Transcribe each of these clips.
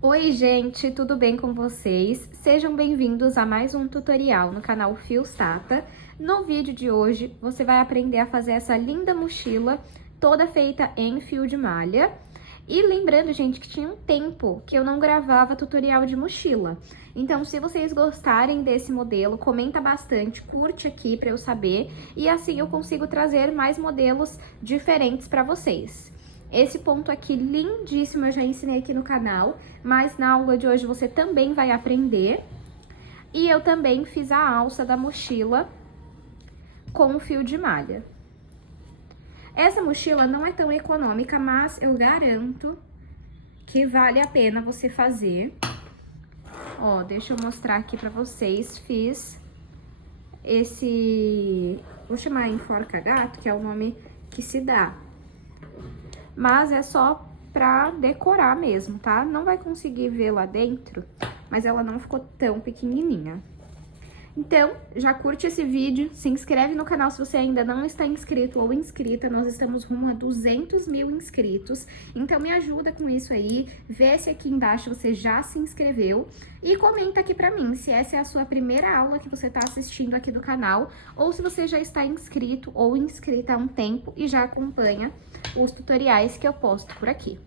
Oi gente, tudo bem com vocês? Sejam bem-vindos a mais um tutorial no canal Fios Tata. No vídeo de hoje, você vai aprender a fazer essa linda mochila, toda feita em fio de malha. E lembrando, gente, que tinha um tempo que eu não gravava tutorial de mochila. Então, se vocês gostarem desse modelo, comenta bastante, curte aqui para eu saber. E assim eu consigo trazer mais modelos diferentes para vocês. Esse ponto aqui lindíssimo eu já ensinei aqui no canal, mas na aula de hoje você também vai aprender. E eu também fiz a alça da mochila com fio de malha. Essa mochila não é tão econômica, mas eu garanto que vale a pena você fazer. Ó, deixa eu mostrar aqui pra vocês, fiz esse... Vou chamar enforca-gato, que é o nome que se dá. Mas é só pra decorar mesmo, tá? Não vai conseguir ver lá dentro, mas ela não ficou tão pequenininha. Então, já curte esse vídeo, se inscreve no canal se você ainda não está inscrito ou inscrita. Nós estamos rumo a 200 mil inscritos, então me ajuda com isso aí. Vê se aqui embaixo você já se inscreveu e comenta aqui pra mim se essa é a sua primeira aula que você tá assistindo aqui do canal ou se você já está inscrito ou inscrita há um tempo e já acompanha os tutoriais que eu posto por aqui.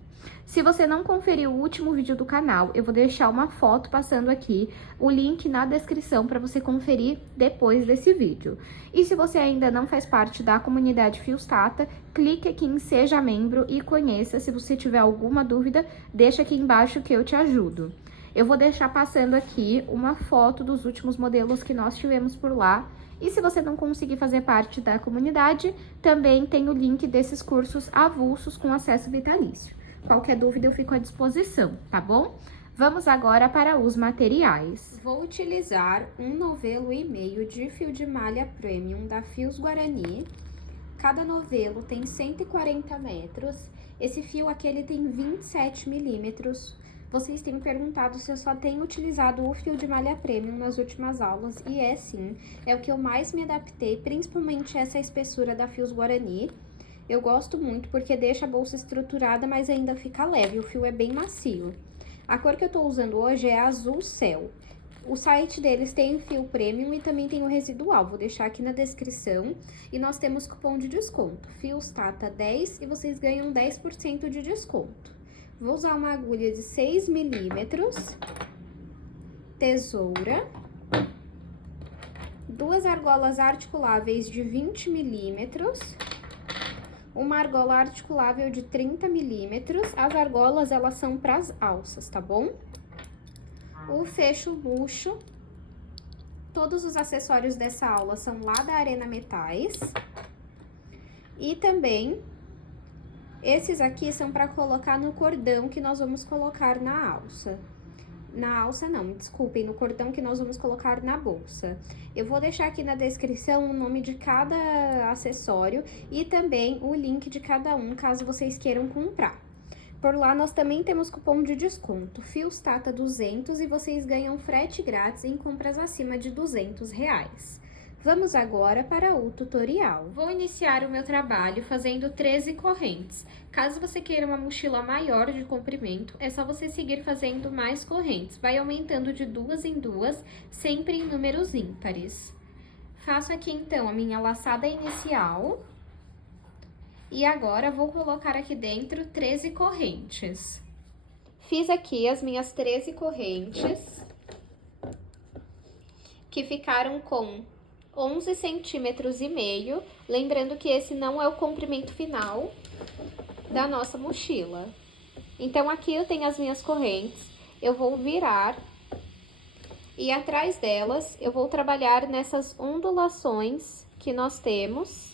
Se você não conferiu o último vídeo do canal, eu vou deixar uma foto passando aqui, o link na descrição para você conferir depois desse vídeo. E se você ainda não faz parte da comunidade Fios Tata, clique aqui em Seja Membro e conheça. Se você tiver alguma dúvida, deixa aqui embaixo que eu te ajudo. Eu vou deixar passando aqui uma foto dos últimos modelos que nós tivemos por lá. E se você não conseguir fazer parte da comunidade, também tem o link desses cursos avulsos com acesso vitalício. Qualquer dúvida eu fico à disposição, tá bom? Vamos agora para os materiais. Vou utilizar 1,5 novelo de fio de malha premium da Fios Guarani. Cada novelo tem 140 metros. Esse fio aqui ele tem 27 milímetros. Vocês têm perguntado se eu só tenho utilizado o fio de malha premium nas últimas aulas, e é sim, é o que eu mais me adaptei, principalmente essa espessura da Fios Guarani. Eu gosto muito porque deixa a bolsa estruturada, mas ainda fica leve, o fio é bem macio. A cor que eu tô usando hoje é azul céu. O site deles tem o fio premium e também tem o residual, vou deixar aqui na descrição. E nós temos cupom de desconto, Fios Tata 10, e vocês ganham 10% de desconto. Vou usar uma agulha de 6 milímetros, tesoura, duas argolas articuláveis de 20 milímetros, uma argola articulável de 30 milímetros. As argolas, elas são para as alças, tá bom? O fecho bucho. Todos os acessórios dessa aula são lá da Arena Metais. E também, esses aqui são para colocar no cordão que nós vamos colocar na alça. Na alça não, desculpem, no cordão que nós vamos colocar na bolsa. Eu vou deixar aqui na descrição o nome de cada acessório e também o link de cada um, caso vocês queiram comprar. Por lá nós também temos cupom de desconto, Fios Tata 200, e vocês ganham frete grátis em compras acima de R$200. Vamos agora para o tutorial. Vou iniciar o meu trabalho fazendo 13 correntes. Caso você queira uma mochila maior de comprimento, é só você seguir fazendo mais correntes. Vai aumentando de 2 em 2, sempre em números ímpares. Faço aqui então a minha laçada inicial. E agora vou colocar aqui dentro 13 correntes. Fiz aqui as minhas 13 correntes, que ficaram com 11 centímetros e meio, lembrando que esse não é o comprimento final da nossa mochila. Então, aqui eu tenho as minhas correntes, eu vou virar e atrás delas eu vou trabalhar nessas ondulações que nós temos,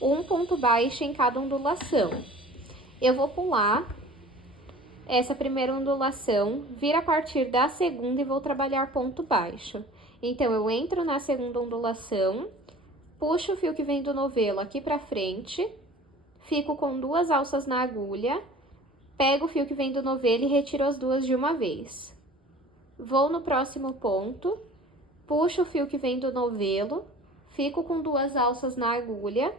um ponto baixo em cada ondulação. Eu vou pular essa primeira ondulação, vir a partir da segunda e vou trabalhar ponto baixo. Então, eu entro na segunda ondulação, puxo o fio que vem do novelo aqui pra frente, fico com 2 alças na agulha, pego o fio que vem do novelo e retiro as duas de uma vez. Vou no próximo ponto, puxo o fio que vem do novelo, fico com 2 alças na agulha,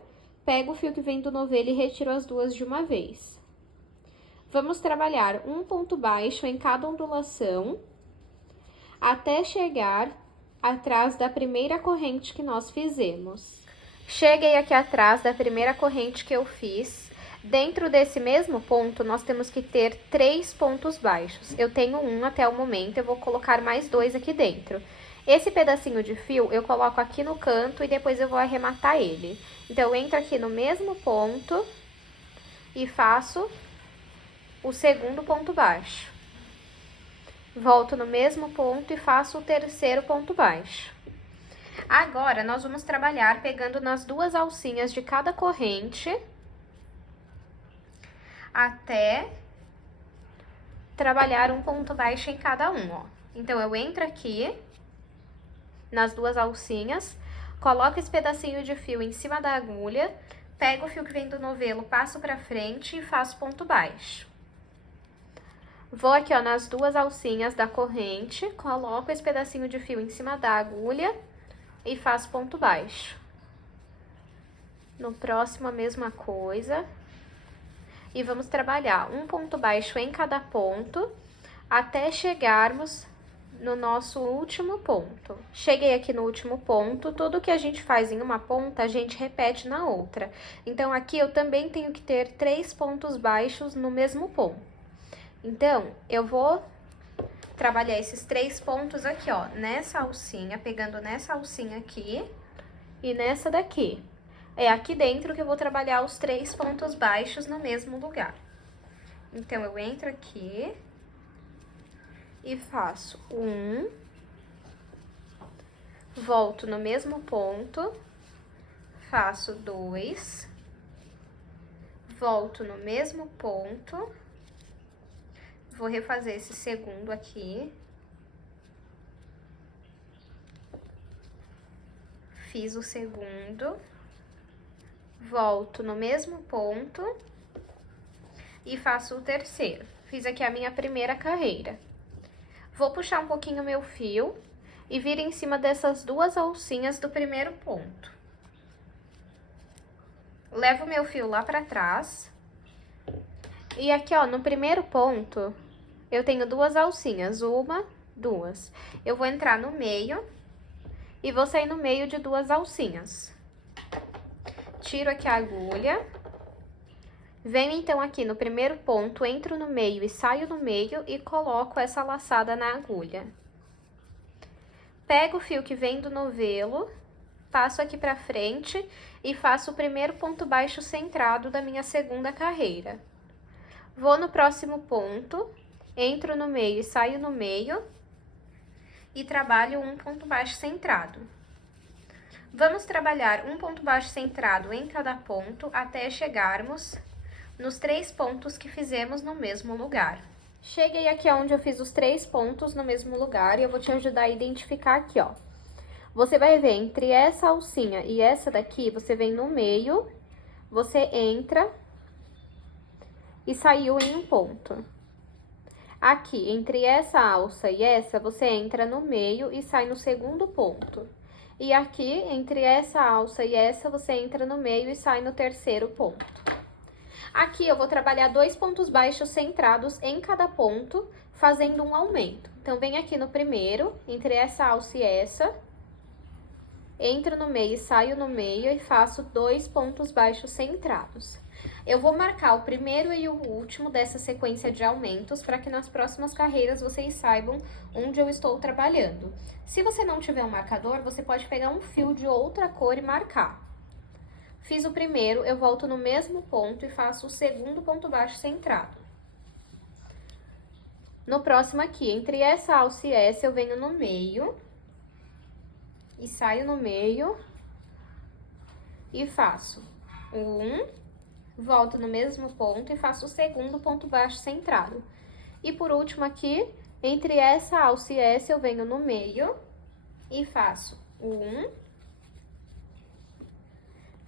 pego o fio que vem do novelo e retiro as duas de uma vez. Vamos trabalhar um ponto baixo em cada ondulação, até chegar atrás da primeira corrente que nós fizemos. Cheguei aqui atrás da primeira corrente que eu fiz. Dentro desse mesmo ponto, nós temos que ter 3 pontos baixos. Eu tenho um até o momento, eu vou colocar mais 2 aqui dentro. Esse pedacinho de fio eu coloco aqui no canto e depois eu vou arrematar ele. Então, eu entro aqui no mesmo ponto e faço o segundo ponto baixo. Volto no mesmo ponto e faço o terceiro ponto baixo. Agora, nós vamos trabalhar pegando nas 2 alcinhas de cada corrente até trabalhar um ponto baixo em cada um, ó. Então, eu entro aqui nas 2 alcinhas, coloco esse pedacinho de fio em cima da agulha, pego o fio que vem do novelo, passo pra frente e faço ponto baixo. Vou aqui, ó, nas 2 alcinhas da corrente, coloco esse pedacinho de fio em cima da agulha e faço ponto baixo. No próximo, a mesma coisa. E vamos trabalhar um ponto baixo em cada ponto, até chegarmos no nosso último ponto. Cheguei aqui no último ponto, tudo que a gente faz em uma ponta, a gente repete na outra. Então, aqui eu também tenho que ter 3 pontos baixos no mesmo ponto. Então, eu vou trabalhar esses 3 pontos aqui, ó, nessa alcinha, pegando nessa alcinha aqui e nessa daqui. É aqui dentro que eu vou trabalhar os 3 pontos baixos no mesmo lugar. Então, eu entro aqui e faço 1, volto no mesmo ponto, faço 2, volto no mesmo ponto, vou refazer esse segundo aqui, fiz o segundo, volto no mesmo ponto e faço o terceiro. Fiz aqui a minha primeira carreira. Vou puxar um pouquinho meu fio e vir em cima dessas 2 alcinhas do primeiro ponto. Levo meu fio lá pra trás. E aqui, ó, no primeiro ponto, eu tenho 2 alcinhas, 1, 2. Eu vou entrar no meio e vou sair no meio de 2 alcinhas. Tiro aqui a agulha. Venho, então, aqui no primeiro ponto, entro no meio e saio no meio e coloco essa laçada na agulha. Pego o fio que vem do novelo, passo aqui pra frente e faço o primeiro ponto baixo centrado da minha segunda carreira. Vou no próximo ponto, entro no meio e saio no meio e trabalho um ponto baixo centrado. Vamos trabalhar um ponto baixo centrado em cada ponto até chegarmos nos 3 pontos que fizemos no mesmo lugar. Cheguei aqui onde eu fiz os 3 pontos no mesmo lugar e eu vou te ajudar a identificar aqui, ó. Você vai ver entre essa alcinha e essa daqui, você vem no meio, você entra e saiu em um ponto. Aqui, entre essa alça e essa, você entra no meio e sai no segundo ponto. E aqui, entre essa alça e essa, você entra no meio e sai no terceiro ponto. Aqui, eu vou trabalhar 2 pontos baixos centrados em cada ponto, fazendo um aumento. Então, vem aqui no primeiro, entre essa alça e essa, entro no meio e saio no meio e faço 2 pontos baixos centrados. Eu vou marcar o primeiro e o último dessa sequência de aumentos para que nas próximas carreiras vocês saibam onde eu estou trabalhando. Se você não tiver um marcador, você pode pegar um fio de outra cor e marcar. Fiz o primeiro, eu volto no mesmo ponto e faço o segundo ponto baixo centrado. No próximo aqui, entre essa alça e essa, eu venho no meio e saio no meio e faço 1, volto no mesmo ponto e faço o segundo ponto baixo centrado. E por último aqui, entre essa alça e essa, eu venho no meio e faço 1,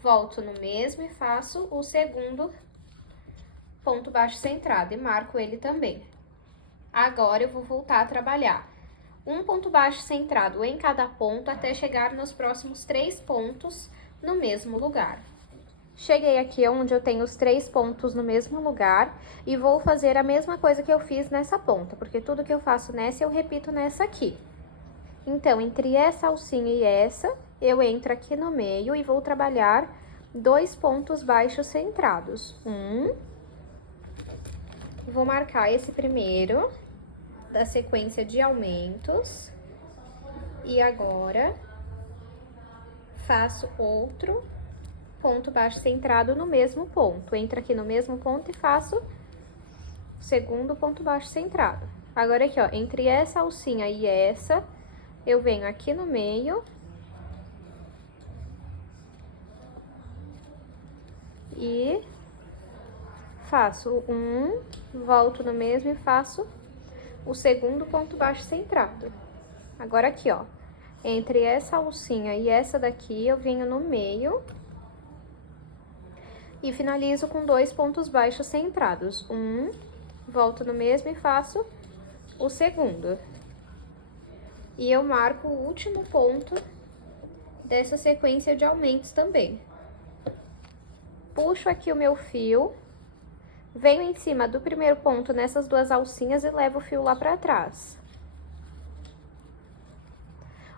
volto no mesmo e faço o segundo ponto baixo centrado e marco ele também. Agora, eu vou voltar a trabalhar um ponto baixo centrado em cada ponto até chegar nos próximos 3 pontos no mesmo lugar. Cheguei aqui onde eu tenho os 3 pontos no mesmo lugar e vou fazer a mesma coisa que eu fiz nessa ponta, porque tudo que eu faço nessa eu repito nessa aqui. Então, entre essa alcinha e essa, eu entro aqui no meio e vou trabalhar 2 pontos baixos centrados. Vou marcar esse primeiro da sequência de aumentos. E agora, faço outro ponto baixo centrado no mesmo ponto. Entro aqui no mesmo ponto e faço o segundo ponto baixo centrado. Agora aqui, ó, entre essa alcinha e essa, eu venho aqui no meio e faço volto no mesmo e faço o segundo ponto baixo centrado. Agora aqui, ó, entre essa alcinha e essa daqui, eu venho no meio e finalizo com 2 pontos baixos centrados. Volto no mesmo e faço o segundo. E eu marco o último ponto dessa sequência de aumentos também. Puxo aqui o meu fio, venho em cima do primeiro ponto nessas 2 alcinhas e levo o fio lá pra trás.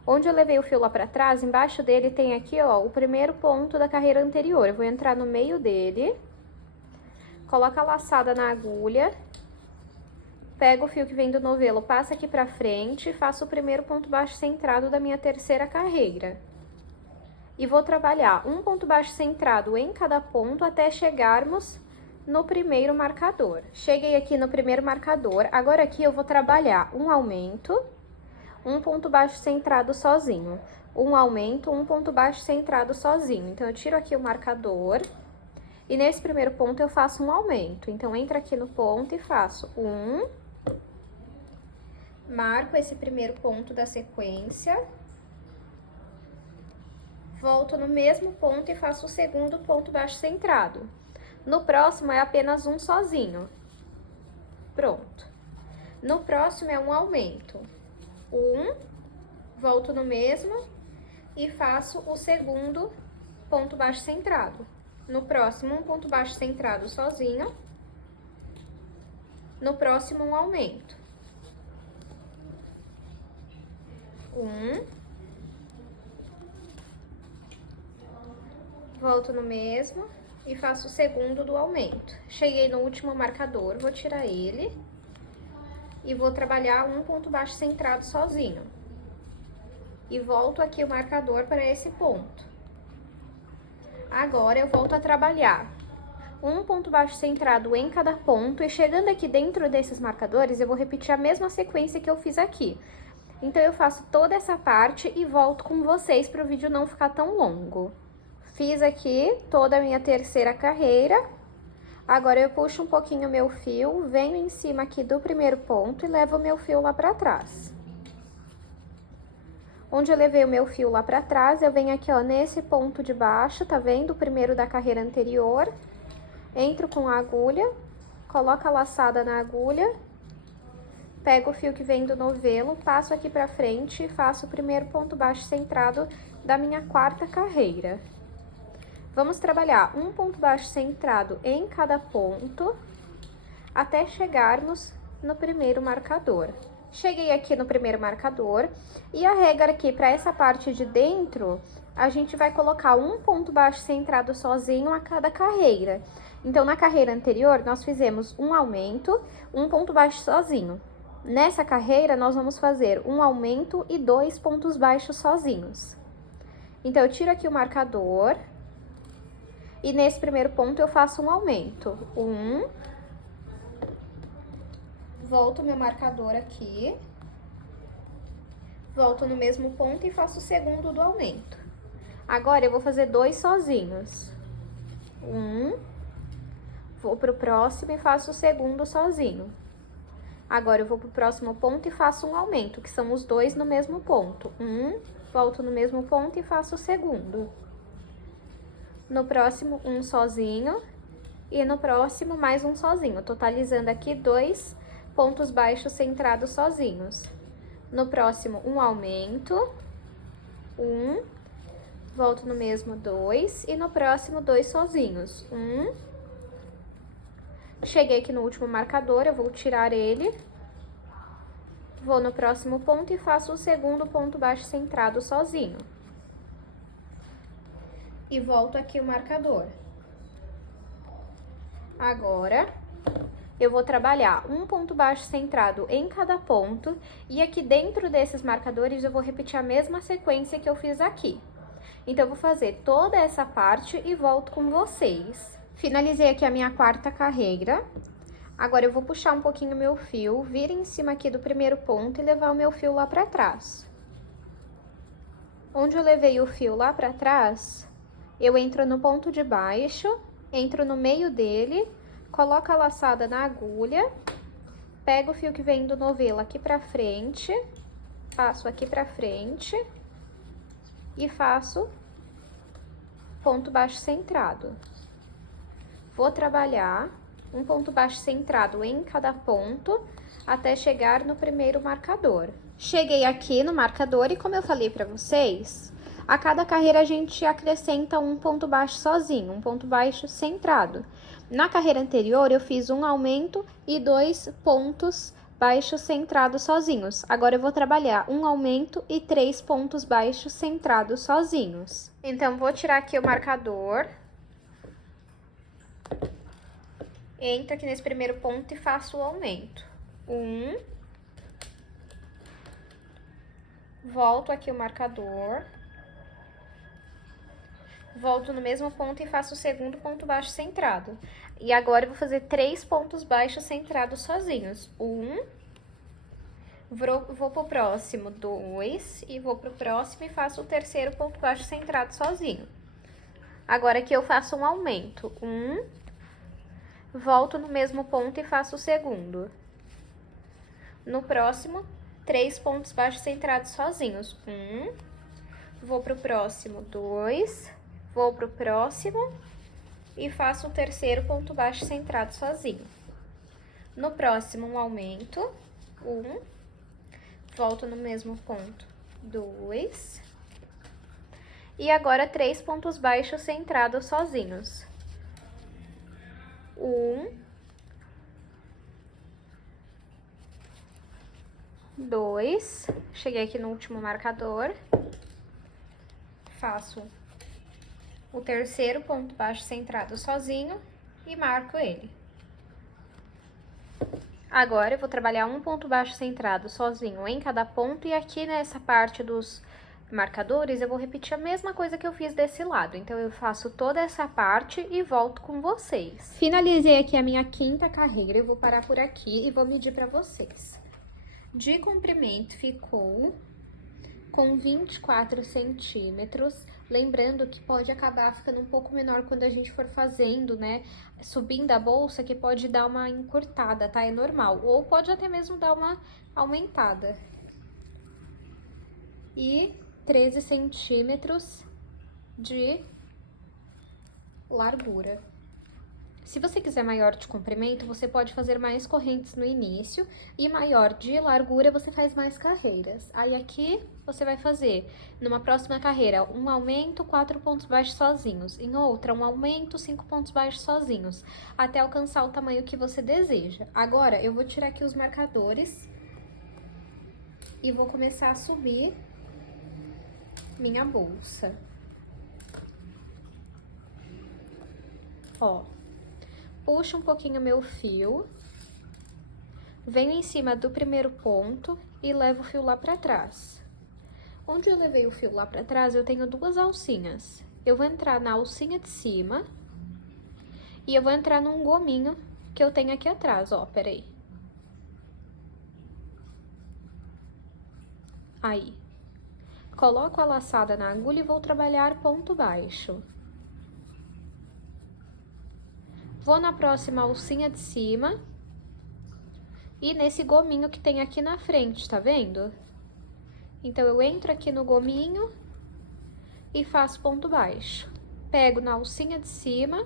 Onde eu levei o fio lá pra trás, embaixo dele tem aqui, ó, o primeiro ponto da carreira anterior. Eu vou entrar no meio dele, coloco a laçada na agulha, pego o fio que vem do novelo, passo aqui pra frente e faço o primeiro ponto baixo centrado da minha terceira carreira. E vou trabalhar um ponto baixo centrado em cada ponto até chegarmos no primeiro marcador. Cheguei aqui no primeiro marcador, agora aqui eu vou trabalhar um aumento, um ponto baixo centrado sozinho, um aumento, um ponto baixo centrado sozinho. Então, eu tiro aqui o marcador e nesse primeiro ponto eu faço um aumento. Então, entro aqui no ponto e faço marco esse primeiro ponto da sequência, volto no mesmo ponto e faço o segundo ponto baixo centrado. No próximo é apenas um sozinho. Pronto. No próximo é um aumento. Volto no mesmo e faço o segundo ponto baixo centrado. No próximo, um ponto baixo centrado sozinho. No próximo, um aumento. Volto no mesmo e faço o segundo do aumento. Cheguei no último marcador, vou tirar ele e vou trabalhar um ponto baixo centrado sozinho. E volto aqui o marcador para esse ponto. Agora, eu volto a trabalhar um ponto baixo centrado em cada ponto, e chegando aqui dentro desses marcadores, eu vou repetir a mesma sequência que eu fiz aqui. Então, eu faço toda essa parte e volto com vocês para o vídeo não ficar tão longo. Fiz aqui toda a minha terceira carreira. Agora, eu puxo um pouquinho o meu fio, venho em cima aqui do primeiro ponto e levo o meu fio lá pra trás. Onde eu levei o meu fio lá pra trás, eu venho aqui, ó, nesse ponto de baixo, tá vendo? O primeiro da carreira anterior. Entro com a agulha, coloco a laçada na agulha, pego o fio que vem do novelo, passo aqui pra frente e faço o primeiro ponto baixo centrado da minha quarta carreira. Vamos trabalhar um ponto baixo centrado em cada ponto, até chegarmos no primeiro marcador. Cheguei aqui no primeiro marcador, e a regra aqui, para essa parte de dentro, a gente vai colocar um ponto baixo centrado sozinho a cada carreira. Então, na carreira anterior, nós fizemos um aumento, um ponto baixo sozinho. Nessa carreira, nós vamos fazer um aumento e 2 pontos baixos sozinhos. Então, eu tiro aqui o marcador. E nesse primeiro ponto, eu faço um aumento. Volto meu marcador aqui. Volto no mesmo ponto e faço o segundo do aumento. Agora, eu vou fazer 2 sozinhos. Vou pro próximo e faço o segundo sozinho. Agora, eu vou pro próximo ponto e faço um aumento, que são os 2 no mesmo ponto. Volto no mesmo ponto e faço o segundo. No próximo, um sozinho, e no próximo, mais um sozinho, totalizando aqui 2 pontos baixos centrados sozinhos. No próximo, um aumento, volto no mesmo 2 e no próximo 2 sozinhos. 1. Cheguei aqui no último marcador, eu vou tirar ele. Vou no próximo ponto e faço o segundo ponto baixo centrado sozinho. E volto aqui o marcador. Agora, eu vou trabalhar um ponto baixo centrado em cada ponto. E aqui dentro desses marcadores, eu vou repetir a mesma sequência que eu fiz aqui. Então, eu vou fazer toda essa parte e volto com vocês. Finalizei aqui a minha quarta carreira. Agora, eu vou puxar um pouquinho meu fio, vir em cima aqui do primeiro ponto e levar o meu fio lá pra trás. Onde eu levei o fio lá pra trás, eu entro no ponto de baixo, entro no meio dele, coloco a laçada na agulha, pego o fio que vem do novelo aqui pra frente, passo aqui pra frente e faço ponto baixo centrado. Vou trabalhar um ponto baixo centrado em cada ponto, até chegar no primeiro marcador. Cheguei aqui no marcador e como eu falei pra vocês, a cada carreira a gente acrescenta um ponto baixo sozinho, um ponto baixo centrado. Na carreira anterior eu fiz um aumento e 2 pontos baixos centrados sozinhos. Agora eu vou trabalhar um aumento e 3 pontos baixos centrados sozinhos. Então, vou tirar aqui o marcador. Entro aqui nesse primeiro ponto e faço o aumento. 1. Volto aqui o marcador. Volto no mesmo ponto e faço o segundo ponto baixo centrado. E agora eu vou fazer 3 pontos baixos centrados sozinhos. 1. Vou pro próximo, 2. E vou pro próximo e faço o terceiro ponto baixo centrado sozinho. Agora aqui eu faço um aumento. 1. Volto no mesmo ponto e faço o segundo. No próximo, 3 pontos baixos centrados sozinhos. 1. Vou pro próximo, 2. Vou pro próximo e faço o terceiro ponto baixo centrado sozinho. No próximo, um aumento. 1. Volto no mesmo ponto, 2. E agora, 3 pontos baixos centrados sozinhos. 1, 2, cheguei aqui no último marcador, faço o terceiro ponto baixo centrado sozinho e marco ele. Agora, eu vou trabalhar um ponto baixo centrado sozinho em cada ponto e aqui nessa parte dos marcadores, eu vou repetir a mesma coisa que eu fiz desse lado. Então, eu faço toda essa parte e volto com vocês. Finalizei aqui a minha quinta carreira, eu vou parar por aqui e vou medir pra vocês. De comprimento, ficou com 24 centímetros. Lembrando que pode acabar ficando um pouco menor quando a gente for fazendo, né? Subindo a bolsa, que pode dar uma encurtada, tá? É normal. Ou pode até mesmo dar uma aumentada. E 13 centímetros de largura. Se você quiser maior de comprimento, você pode fazer mais correntes no início e maior de largura você faz mais carreiras. Aí aqui você vai fazer, numa próxima carreira, um aumento, 4 pontos baixos sozinhos. Em outra, um aumento, 5 pontos baixos sozinhos, até alcançar o tamanho que você deseja. Agora, eu vou tirar aqui os marcadores e vou começar a subir minha bolsa. Ó, puxo um pouquinho meu fio, venho em cima do primeiro ponto e levo o fio lá pra trás. Onde eu levei o fio lá pra trás, eu tenho 2 alcinhas. Eu vou entrar na alcinha de cima e eu vou entrar num gominho que eu tenho aqui atrás, ó, peraí. Aí. Coloco a laçada na agulha e vou trabalhar ponto baixo. Vou na próxima alcinha de cima e nesse gominho que tem aqui na frente, tá vendo? Então, eu entro aqui no gominho e faço ponto baixo. Pego na alcinha de cima,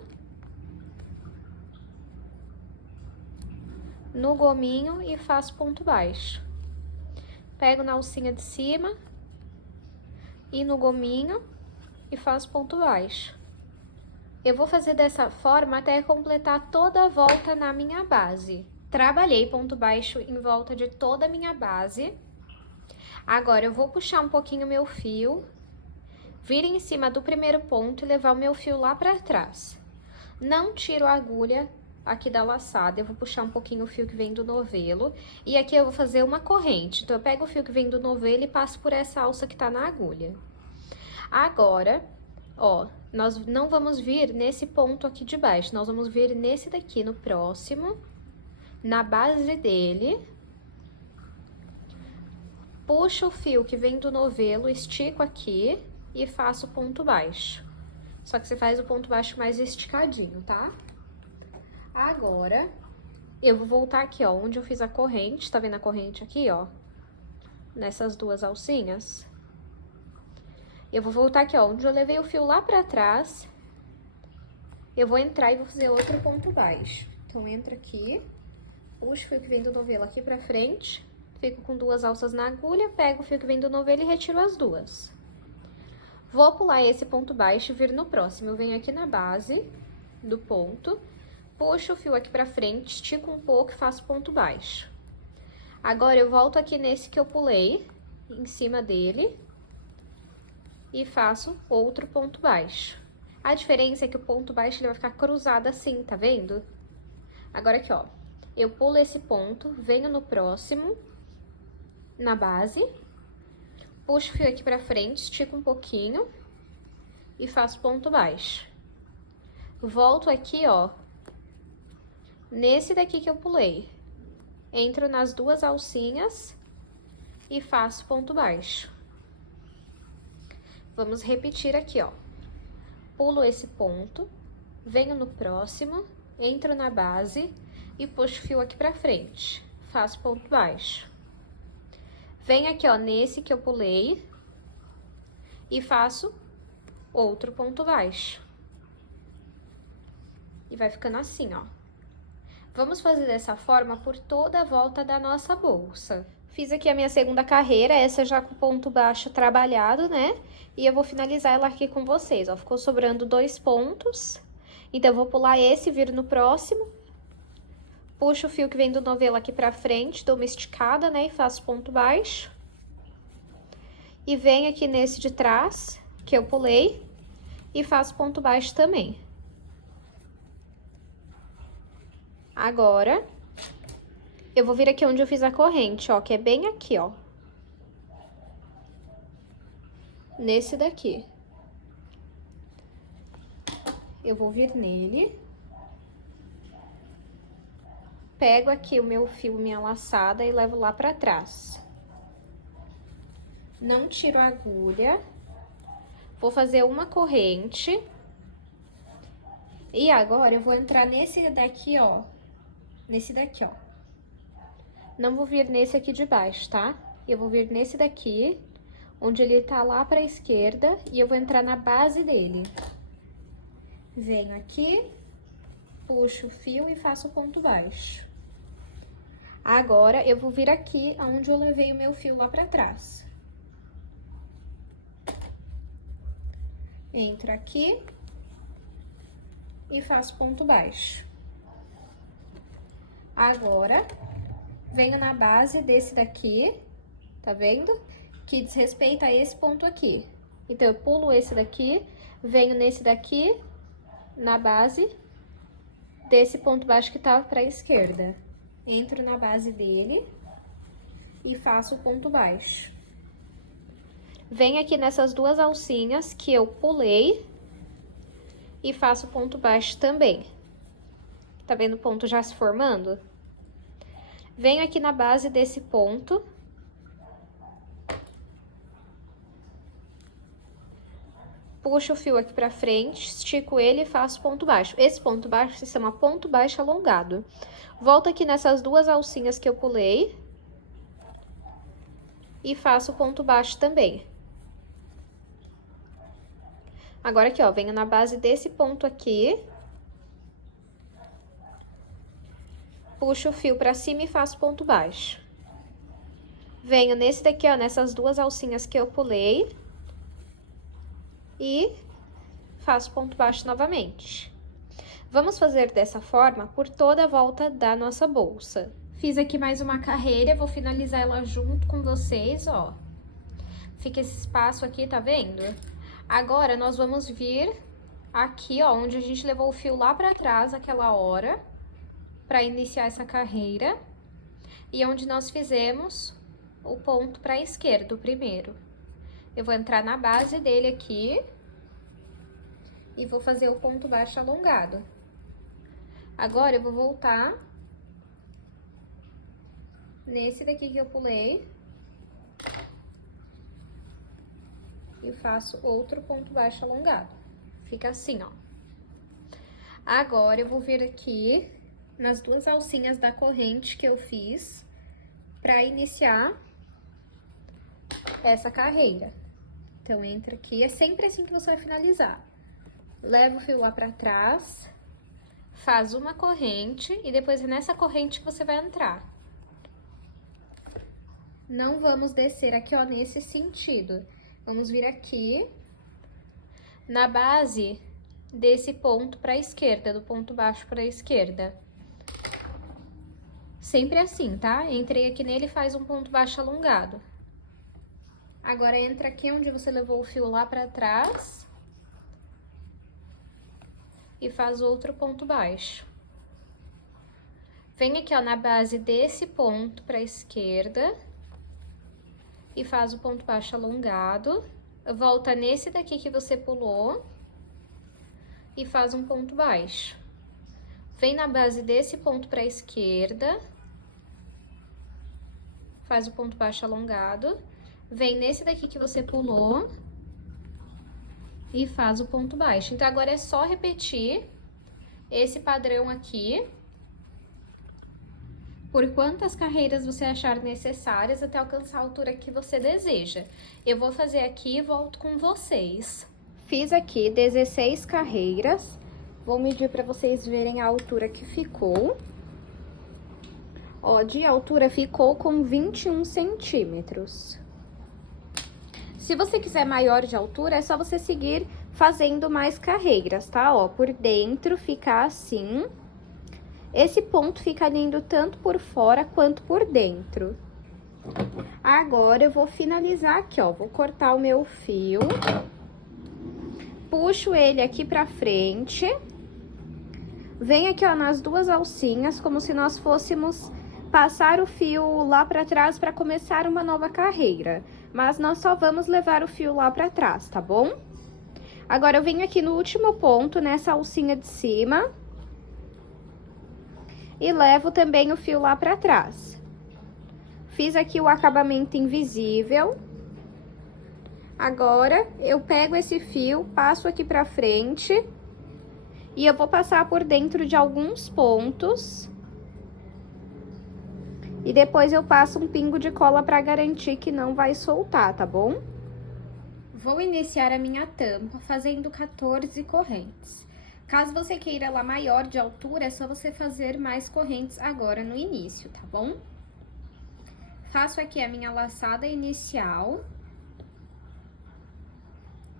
no gominho e faço ponto baixo. Pego na alcinha de cima e no gominho e faço ponto baixo. Eu vou fazer dessa forma até completar toda a volta na minha base. Trabalhei ponto baixo em volta de toda a minha base. Agora, eu vou puxar um pouquinho meu fio, vir em cima do primeiro ponto e levar o meu fio lá pra trás. Não tiro a agulha aqui da laçada, eu vou puxar um pouquinho o fio que vem do novelo. E aqui eu vou fazer uma corrente, então eu pego o fio que vem do novelo e passo por essa alça que tá na agulha. Agora, ó, nós não vamos vir nesse ponto aqui de baixo, nós vamos vir nesse daqui, no próximo, na base dele. Puxo o fio que vem do novelo, estico aqui e faço ponto baixo. Só que você faz o ponto baixo mais esticadinho, tá? Agora, eu vou voltar aqui, ó, onde eu fiz a corrente, tá vendo a corrente aqui, ó? Nessas duas alcinhas. Eu vou voltar aqui, ó, onde eu levei o fio lá pra trás. Eu vou entrar e vou fazer outro ponto baixo. Então, entro aqui, puxo o fio que vem do novelo aqui pra frente. Fico com duas alças na agulha, pego o fio que vem do novelo e retiro as duas. Vou pular esse ponto baixo e vir no próximo. Eu venho aqui na base do ponto, puxo o fio aqui pra frente, estico um pouco e faço ponto baixo. Agora, eu volto aqui nesse que eu pulei, em cima dele, e faço outro ponto baixo. A diferença é que o ponto baixo ele vai ficar cruzado assim, tá vendo? Agora aqui, ó, eu pulo esse ponto, venho no próximo, na base, puxo o fio aqui pra frente, estico um pouquinho e faço ponto baixo. Volto aqui, ó, nesse daqui que eu pulei, entro nas duas alcinhas e faço ponto baixo. Vamos repetir aqui, ó. Pulo esse ponto, venho no próximo, entro na base e puxo o fio aqui pra frente, faço ponto baixo. Venho aqui, ó, nesse que eu pulei e faço outro ponto baixo. E vai ficando assim, ó. Vamos fazer dessa forma por toda a volta da nossa bolsa. Fiz aqui a minha segunda carreira, essa já com ponto baixo trabalhado, né? E eu vou finalizar ela aqui com vocês, ó. Ficou sobrando 2 pontos. Então, eu vou pular esse, vir no próximo. Puxo o fio que vem do novelo aqui pra frente, dou uma esticada, né? E faço ponto baixo. E venho aqui nesse de trás, que eu pulei, e faço ponto baixo também. Agora, eu vou vir aqui onde eu fiz a corrente, ó, que é bem aqui, ó. Nesse daqui. Eu vou vir nele. Pego aqui o meu fio, minha laçada e levo lá pra trás. Não tiro a agulha. Vou fazer uma corrente. E agora, eu vou entrar nesse daqui, ó. Nesse daqui, ó. Não vou vir nesse aqui de baixo, tá? Eu vou vir nesse daqui, onde ele tá lá pra esquerda, e eu vou entrar na base dele. Venho aqui, puxo o fio e faço ponto baixo. Agora, eu vou vir aqui, onde eu levei o meu fio lá pra trás. Entro aqui e faço ponto baixo. Agora, venho na base desse daqui, tá vendo? Que diz respeito a esse ponto aqui. Então, eu pulo esse daqui, venho nesse daqui, na base desse ponto baixo que tá pra esquerda. Entro na base dele e faço o ponto baixo. Venho aqui nessas duas alcinhas que eu pulei e faço ponto baixo também. Tá vendo o ponto já se formando? Venho aqui na base desse ponto. Puxo o fio aqui pra frente, estico ele e faço ponto baixo. Esse ponto baixo se chama ponto baixo alongado. Volto aqui nessas duas alcinhas que eu pulei. E faço ponto baixo também. Agora aqui, ó, venho na base desse ponto aqui. Puxo o fio pra cima e faço ponto baixo. Venho nesse daqui, ó, nessas duas alcinhas que eu pulei. e faço ponto baixo novamente. Vamos fazer dessa forma por toda a volta da nossa bolsa. Fiz aqui mais uma carreira, vou finalizar ela junto com vocês, ó. Fica esse espaço aqui, tá vendo? Agora, nós vamos vir aqui, ó, onde a gente levou o fio lá pra trás aquela hora, pra iniciar essa carreira, e onde nós fizemos o ponto pra esquerda, o primeiro. Eu vou entrar na base dele aqui e vou fazer o ponto baixo alongado. Agora, eu vou voltar nesse daqui que eu pulei e faço outro ponto baixo alongado. Fica assim, ó. Agora, eu vou vir aqui nas duas alcinhas da corrente que eu fiz pra iniciar essa carreira. Então, entra aqui, é sempre assim que você vai finalizar. Leva o fio lá pra trás, faz uma corrente e depois é nessa corrente que você vai entrar. Não vamos descer aqui, ó, nesse sentido. Vamos vir aqui na base desse ponto pra esquerda, do ponto baixo pra esquerda. Sempre assim, tá? Entrei aqui nele e faz um ponto baixo alongado. Agora, entra aqui onde você levou o fio lá pra trás e faz outro ponto baixo. Vem aqui, ó, na base desse ponto pra esquerda e faz o ponto baixo alongado. Volta nesse daqui que você pulou e faz um ponto baixo. Vem na base desse ponto pra esquerda, faz o ponto baixo alongado. Vem nesse daqui que você pulou e faz o ponto baixo. Então, agora é só repetir esse padrão aqui por quantas carreiras você achar necessárias até alcançar a altura que você deseja. Eu vou fazer aqui e volto com vocês. Fiz aqui 16 carreiras. Vou medir para vocês verem a altura que ficou. Ó, de altura ficou com 21 centímetros. Se você quiser maior de altura, é só você seguir fazendo mais carreiras, tá? Ó, por dentro fica assim. Esse ponto fica lindo tanto por fora quanto por dentro. Agora, eu vou finalizar aqui, ó. Vou cortar o meu fio. Puxo ele aqui pra frente. Venho aqui, ó, nas duas alcinhas, como se nós fôssemos passar o fio lá pra trás pra começar uma nova carreira. Mas nós só vamos levar o fio lá pra trás, tá bom? Agora, eu venho aqui no último ponto, nessa alcinha de cima. E levo também o fio lá pra trás. Fiz aqui o acabamento invisível. Agora, eu pego esse fio, passo aqui pra frente. E eu vou passar por dentro de alguns pontos. E depois eu passo um pingo de cola pra garantir que não vai soltar, tá bom? Vou iniciar a minha tampa fazendo 14 correntes. Caso você queira ela maior de altura, é só você fazer mais correntes agora no início, tá bom? Faço aqui a minha laçada inicial.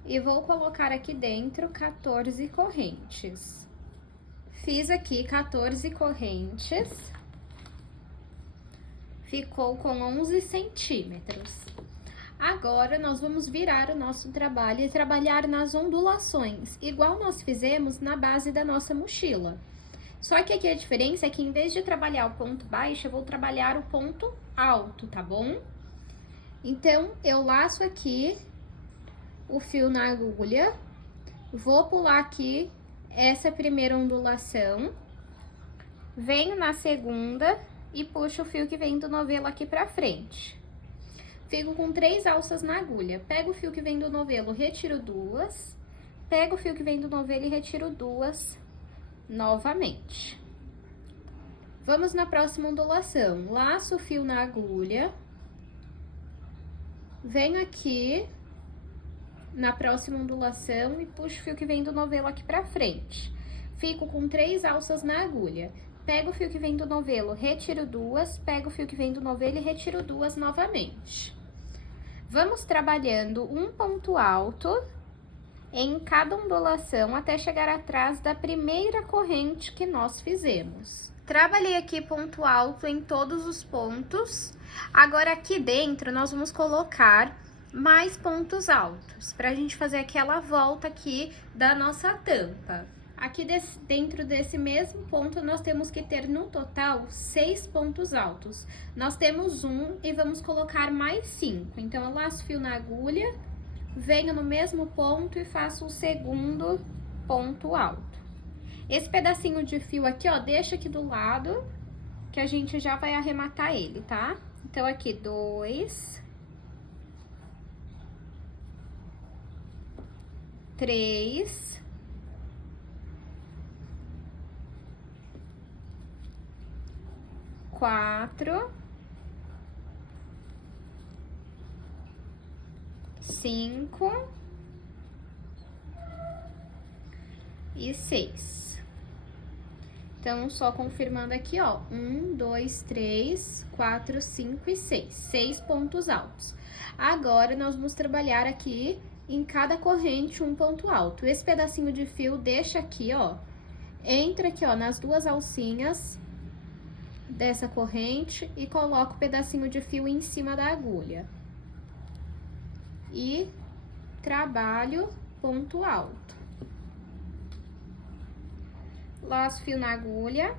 E vou colocar aqui dentro 14 correntes. Fiz aqui 14 correntes. Ficou com 11 centímetros. Agora, nós vamos virar o nosso trabalho e trabalhar nas ondulações, igual nós fizemos na base da nossa mochila. Só que aqui a diferença é que, em vez de trabalhar o ponto baixo, eu vou trabalhar o ponto alto, tá bom? Então, eu laço aqui o fio na agulha, vou pular aqui essa primeira ondulação, venho na segunda e puxo o fio que vem do novelo aqui pra frente. Fico com 3 alças na agulha. Pego o fio que vem do novelo, retiro 2. Pego o fio que vem do novelo e retiro 2 novamente. Vamos na próxima ondulação. Laço o fio na agulha. Venho aqui na próxima ondulação e puxo o fio que vem do novelo aqui pra frente. Fico com 3 alças na agulha. Pego o fio que vem do novelo, retiro 2, pego o fio que vem do novelo e retiro 2 novamente. Vamos trabalhando um ponto alto em cada ondulação até chegar atrás da primeira corrente que nós fizemos. Trabalhei aqui ponto alto em todos os pontos. Agora aqui dentro nós vamos colocar mais pontos altos, para a gente fazer aquela volta aqui da nossa tampa. Aqui dentro desse mesmo ponto, nós temos que ter no total 6 pontos altos. Nós temos um e vamos colocar mais 5. Então, eu laço fio na agulha, venho no mesmo ponto e faço o segundo ponto alto. Esse pedacinho de fio aqui, ó, deixa aqui do lado, que a gente já vai arrematar ele, tá? Então, aqui, 2, 3, 4, 5 e 6. Então, só confirmando aqui, ó, 1, 2, 3, 4, 5 e 6. 6 pontos altos. Agora, nós vamos trabalhar aqui em cada corrente um ponto alto. Esse pedacinho de fio deixa aqui, ó, entra aqui, ó, nas duas alcinhas dessa corrente e coloco o pedacinho de fio em cima da agulha. E trabalho ponto alto. Laço fio na agulha,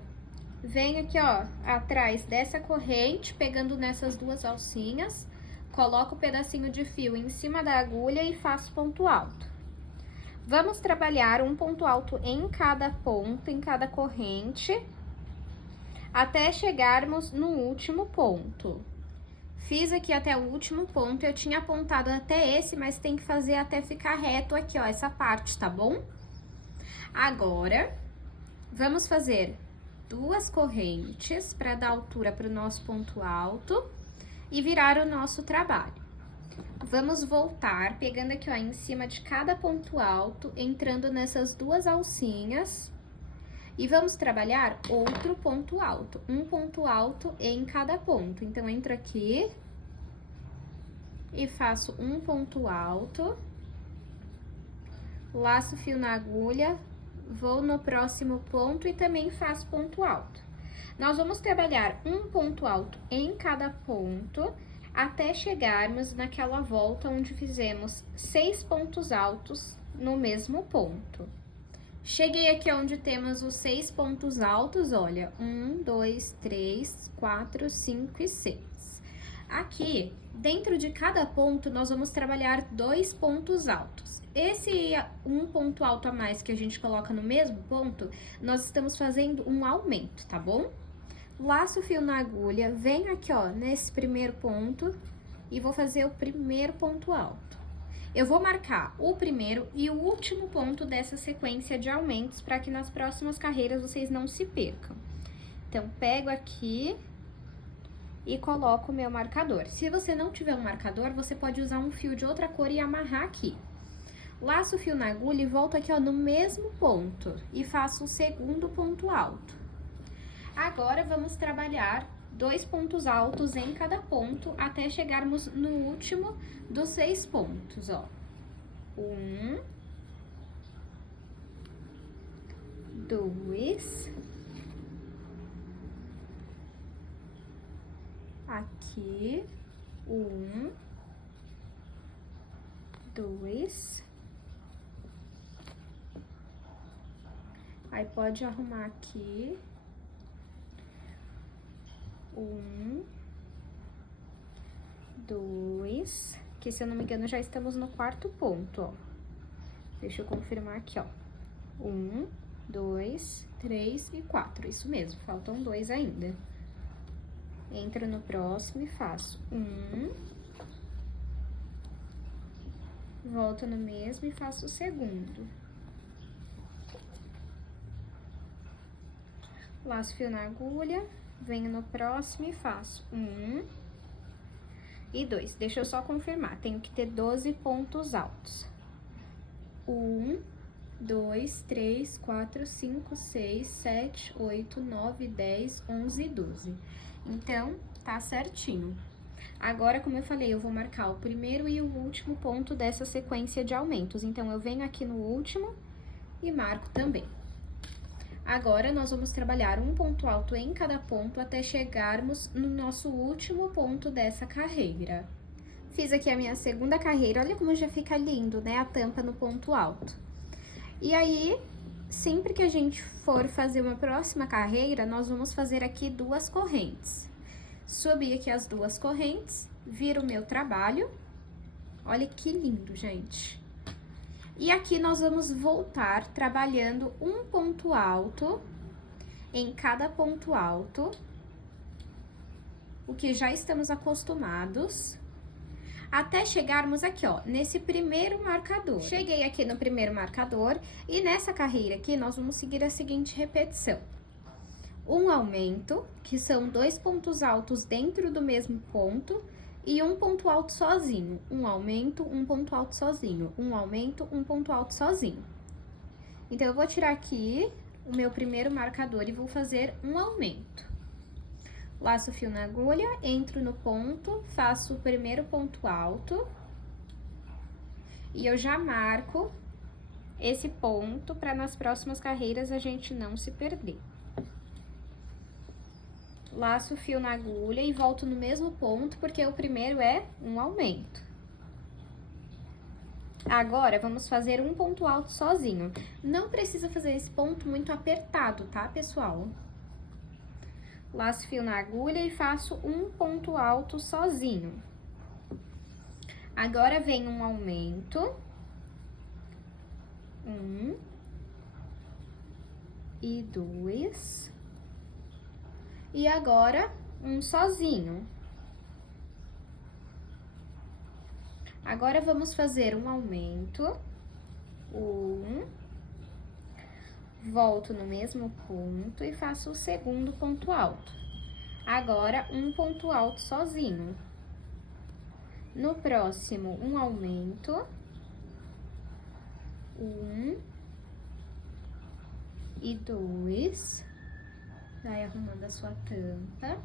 venho aqui, ó, atrás dessa corrente, pegando nessas duas alcinhas, coloco o pedacinho de fio em cima da agulha e faço ponto alto. Vamos trabalhar um ponto alto em cada ponto, em cada corrente, até chegarmos no último ponto. Fiz aqui até o último ponto, eu tinha apontado até esse, mas tem que fazer até ficar reto aqui, ó, essa parte, tá bom? Agora, vamos fazer 2 correntes para dar altura para o nosso ponto alto e virar o nosso trabalho. Vamos voltar, pegando aqui, ó, em cima de cada ponto alto, entrando nessas duas alcinhas. E vamos trabalhar outro ponto alto, um ponto alto em cada ponto. Então, entro aqui e faço um ponto alto, laço fio na agulha, vou no próximo ponto e também faço ponto alto. Nós vamos trabalhar um ponto alto em cada ponto, até chegarmos naquela volta onde fizemos 6 pontos altos no mesmo ponto. Cheguei aqui onde temos os 6 pontos altos, olha, 1, 2, 3, 4, 5 e 6. Aqui, dentro de cada ponto, nós vamos trabalhar 2 pontos altos. Esse um ponto alto a mais que a gente coloca no mesmo ponto, nós estamos fazendo um aumento, tá bom? Laço o fio na agulha, venho aqui, ó, nesse primeiro ponto e vou fazer o primeiro ponto alto. Eu vou marcar o primeiro e o último ponto dessa sequência de aumentos para que nas próximas carreiras vocês não se percam. Então, pego aqui e coloco o meu marcador. Se você não tiver um marcador, você pode usar um fio de outra cor e amarrar aqui. Laço o fio na agulha e volto aqui, ó, no mesmo ponto e faço o segundo ponto alto. Agora, vamos trabalhar 2 pontos altos em cada ponto até chegarmos no último dos 6 pontos, ó. 1, 2, aqui, 1, 2, aí pode arrumar aqui. 1, 2, que se eu não me engano já estamos no 4º ponto, ó. Deixa eu confirmar aqui, ó. 1, 2, 3 e 4, isso mesmo, faltam 2 ainda. Entro no próximo e faço 1, volto no mesmo e faço o segundo. Laço fio na agulha. Venho no próximo e faço 1 e 2. Deixa eu só confirmar, tenho que ter 12 pontos altos. 1, 2, 3, 4, 5, 6, 7, 8, 9, 10, 11 e 12. Então, tá certinho. Agora, como eu falei, eu vou marcar o primeiro e o último ponto dessa sequência de aumentos. Então, eu venho aqui no último e marco também. Agora, nós vamos trabalhar um ponto alto em cada ponto até chegarmos no nosso último ponto dessa carreira. Fiz aqui a minha segunda carreira, olha como já fica lindo, né? A tampa no ponto alto. E aí, sempre que a gente for fazer uma próxima carreira, nós vamos fazer aqui 2 correntes. Subi aqui as 2 correntes, viro o meu trabalho. Olha que lindo, gente. E aqui nós vamos voltar trabalhando um ponto alto em cada ponto alto, o que já estamos acostumados, até chegarmos aqui, ó, nesse primeiro marcador. Cheguei aqui no primeiro marcador e nessa carreira aqui nós vamos seguir a seguinte repetição. Um aumento, que são 2 pontos altos dentro do mesmo ponto, e um ponto alto sozinho. Um aumento, um ponto alto sozinho. Um aumento, um ponto alto sozinho. Então, eu vou tirar aqui o meu primeiro marcador e vou fazer um aumento. Laço o fio na agulha, entro no ponto, faço o primeiro ponto alto. E eu já marco esse ponto para nas próximas carreiras a gente não se perder. Laço o fio na agulha e volto no mesmo ponto, porque o primeiro é um aumento. Agora, vamos fazer um ponto alto sozinho. Não precisa fazer esse ponto muito apertado, tá, pessoal? Laço o fio na agulha e faço um ponto alto sozinho. Agora, vem um aumento. 1 e 2. E agora, um sozinho. Agora, vamos fazer um aumento. 1. Volto no mesmo ponto e faço o segundo ponto alto. Agora, um ponto alto sozinho. No próximo, um aumento. 1 e 2. Vai arrumando a sua tampa.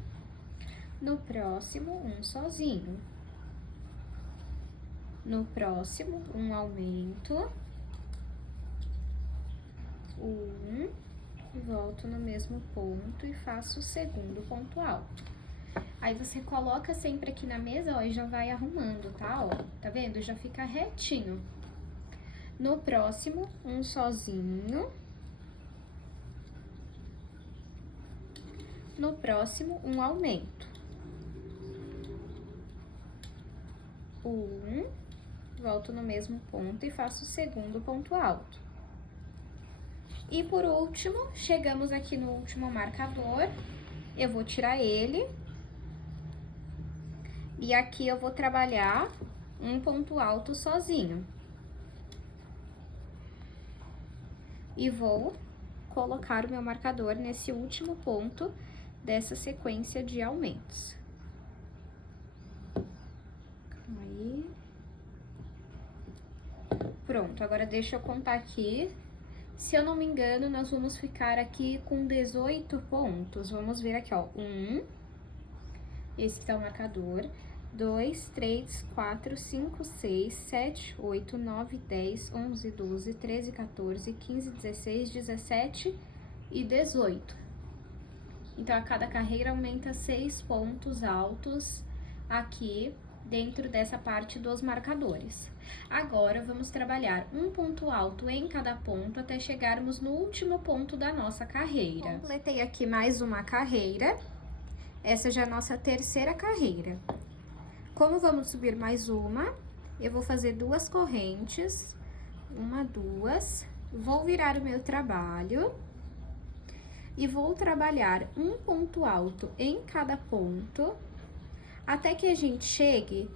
No próximo, um sozinho. No próximo, um aumento. 1, volto no mesmo ponto e faço o segundo ponto alto. Aí, você coloca sempre aqui na mesa, ó, e já vai arrumando, tá? Ó, tá vendo? Já fica retinho. No próximo, um sozinho. No próximo, um aumento. 1, volto no mesmo ponto e faço o segundo ponto alto. E por último, chegamos aqui no último marcador, eu vou tirar ele. E aqui eu vou trabalhar um ponto alto sozinho. E vou colocar o meu marcador nesse último ponto dessa sequência de aumentos. Calma aí. Pronto, agora deixa eu contar aqui. Se eu não me engano, nós vamos ficar aqui com 18 pontos. Vamos ver aqui, ó. 1, esse que tá o marcador. 2, 3, 4, 5, 6, 7, 8, 9, 10, 11, 12, 13, 14, 15, 16, 17 e 18. Então, a cada carreira aumenta 6 pontos altos aqui dentro dessa parte dos marcadores. Agora, vamos trabalhar um ponto alto em cada ponto até chegarmos no último ponto da nossa carreira. Completei aqui mais uma carreira. Essa já é a nossa terceira carreira. Como vamos subir mais uma, eu vou fazer 2 correntes. 1, 2. Vou virar o meu trabalho. E vou trabalhar um ponto alto em cada ponto, até que a gente chegue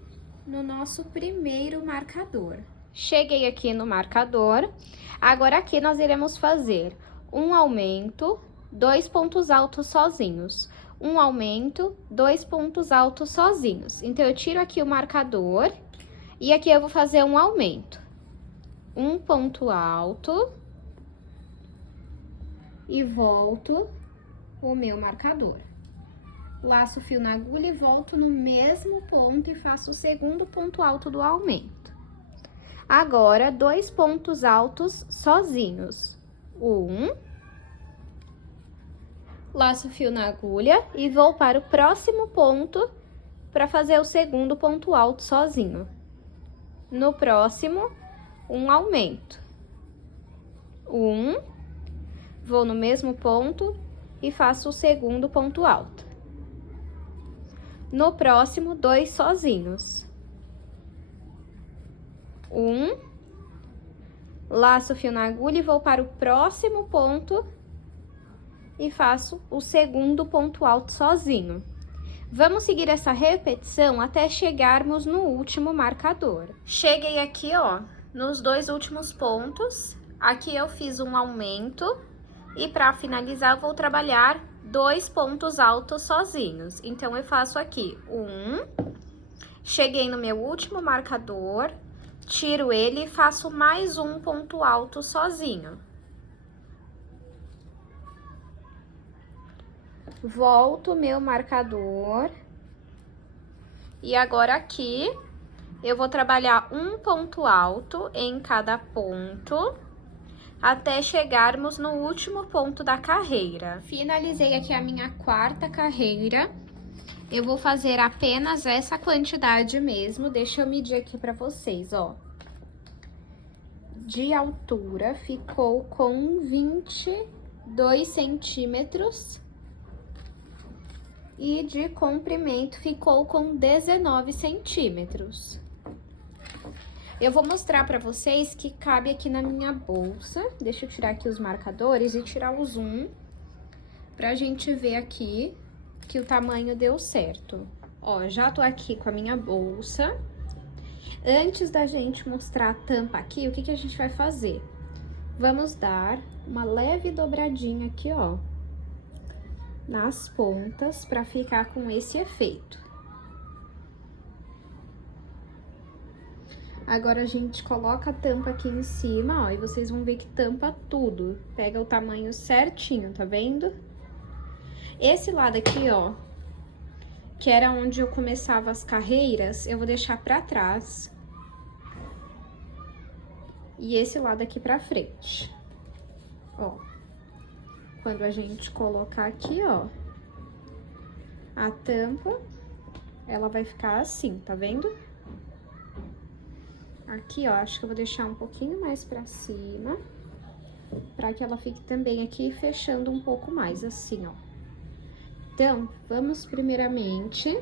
no nosso primeiro marcador. Cheguei aqui no marcador, agora aqui nós iremos fazer um aumento, 2 pontos altos sozinhos. Um aumento, 2 pontos altos sozinhos. Então, eu tiro aqui o marcador e aqui eu vou fazer um aumento. Um ponto alto. E volto o meu marcador. Laço o fio na agulha e volto no mesmo ponto e faço o segundo ponto alto do aumento. Agora, 2 pontos altos sozinhos. Laço o fio na agulha e vou para o próximo ponto para fazer o segundo ponto alto sozinho. No próximo, um aumento. Vou no mesmo ponto e faço o segundo ponto alto. No próximo, 2 sozinhos. Laço o fio na agulha e vou para o próximo ponto e faço o segundo ponto alto sozinho. Vamos seguir essa repetição até chegarmos no último marcador. Cheguei aqui, ó, nos 2 últimos pontos. Aqui eu fiz um aumento e para finalizar eu vou trabalhar 2 pontos altos sozinhos. Então, eu faço aqui cheguei no meu último marcador, tiro ele e faço mais um ponto alto sozinho. Volto o meu marcador. E agora aqui, eu vou trabalhar um ponto alto em cada ponto, até chegarmos no último ponto da carreira. Finalizei aqui a minha 4ª carreira. Eu vou fazer apenas essa quantidade mesmo. Deixa eu medir aqui pra vocês, ó. De altura, ficou com 22 centímetros. E de comprimento, ficou com 19 centímetros. Eu vou mostrar pra vocês que cabe aqui na minha bolsa. Deixa eu tirar aqui os marcadores e tirar o zoom, pra gente ver aqui que o tamanho deu certo. Ó, já tô aqui com a minha bolsa. Antes da gente mostrar a tampa aqui, o que que a gente vai fazer? Vamos dar uma leve dobradinha aqui, ó, nas pontas, pra ficar com esse efeito. Agora, a gente coloca a tampa aqui em cima, ó, e vocês vão ver que tampa tudo. Pega o tamanho certinho, tá vendo? Esse lado aqui, ó, que era onde eu começava as carreiras, eu vou deixar pra trás. E esse lado aqui pra frente. Ó. Quando a gente colocar aqui, ó, a tampa, ela vai ficar assim, tá vendo? Aqui, ó, acho que eu vou deixar um pouquinho mais pra cima, pra que ela fique também aqui fechando um pouco mais, assim, ó. Então, vamos primeiramente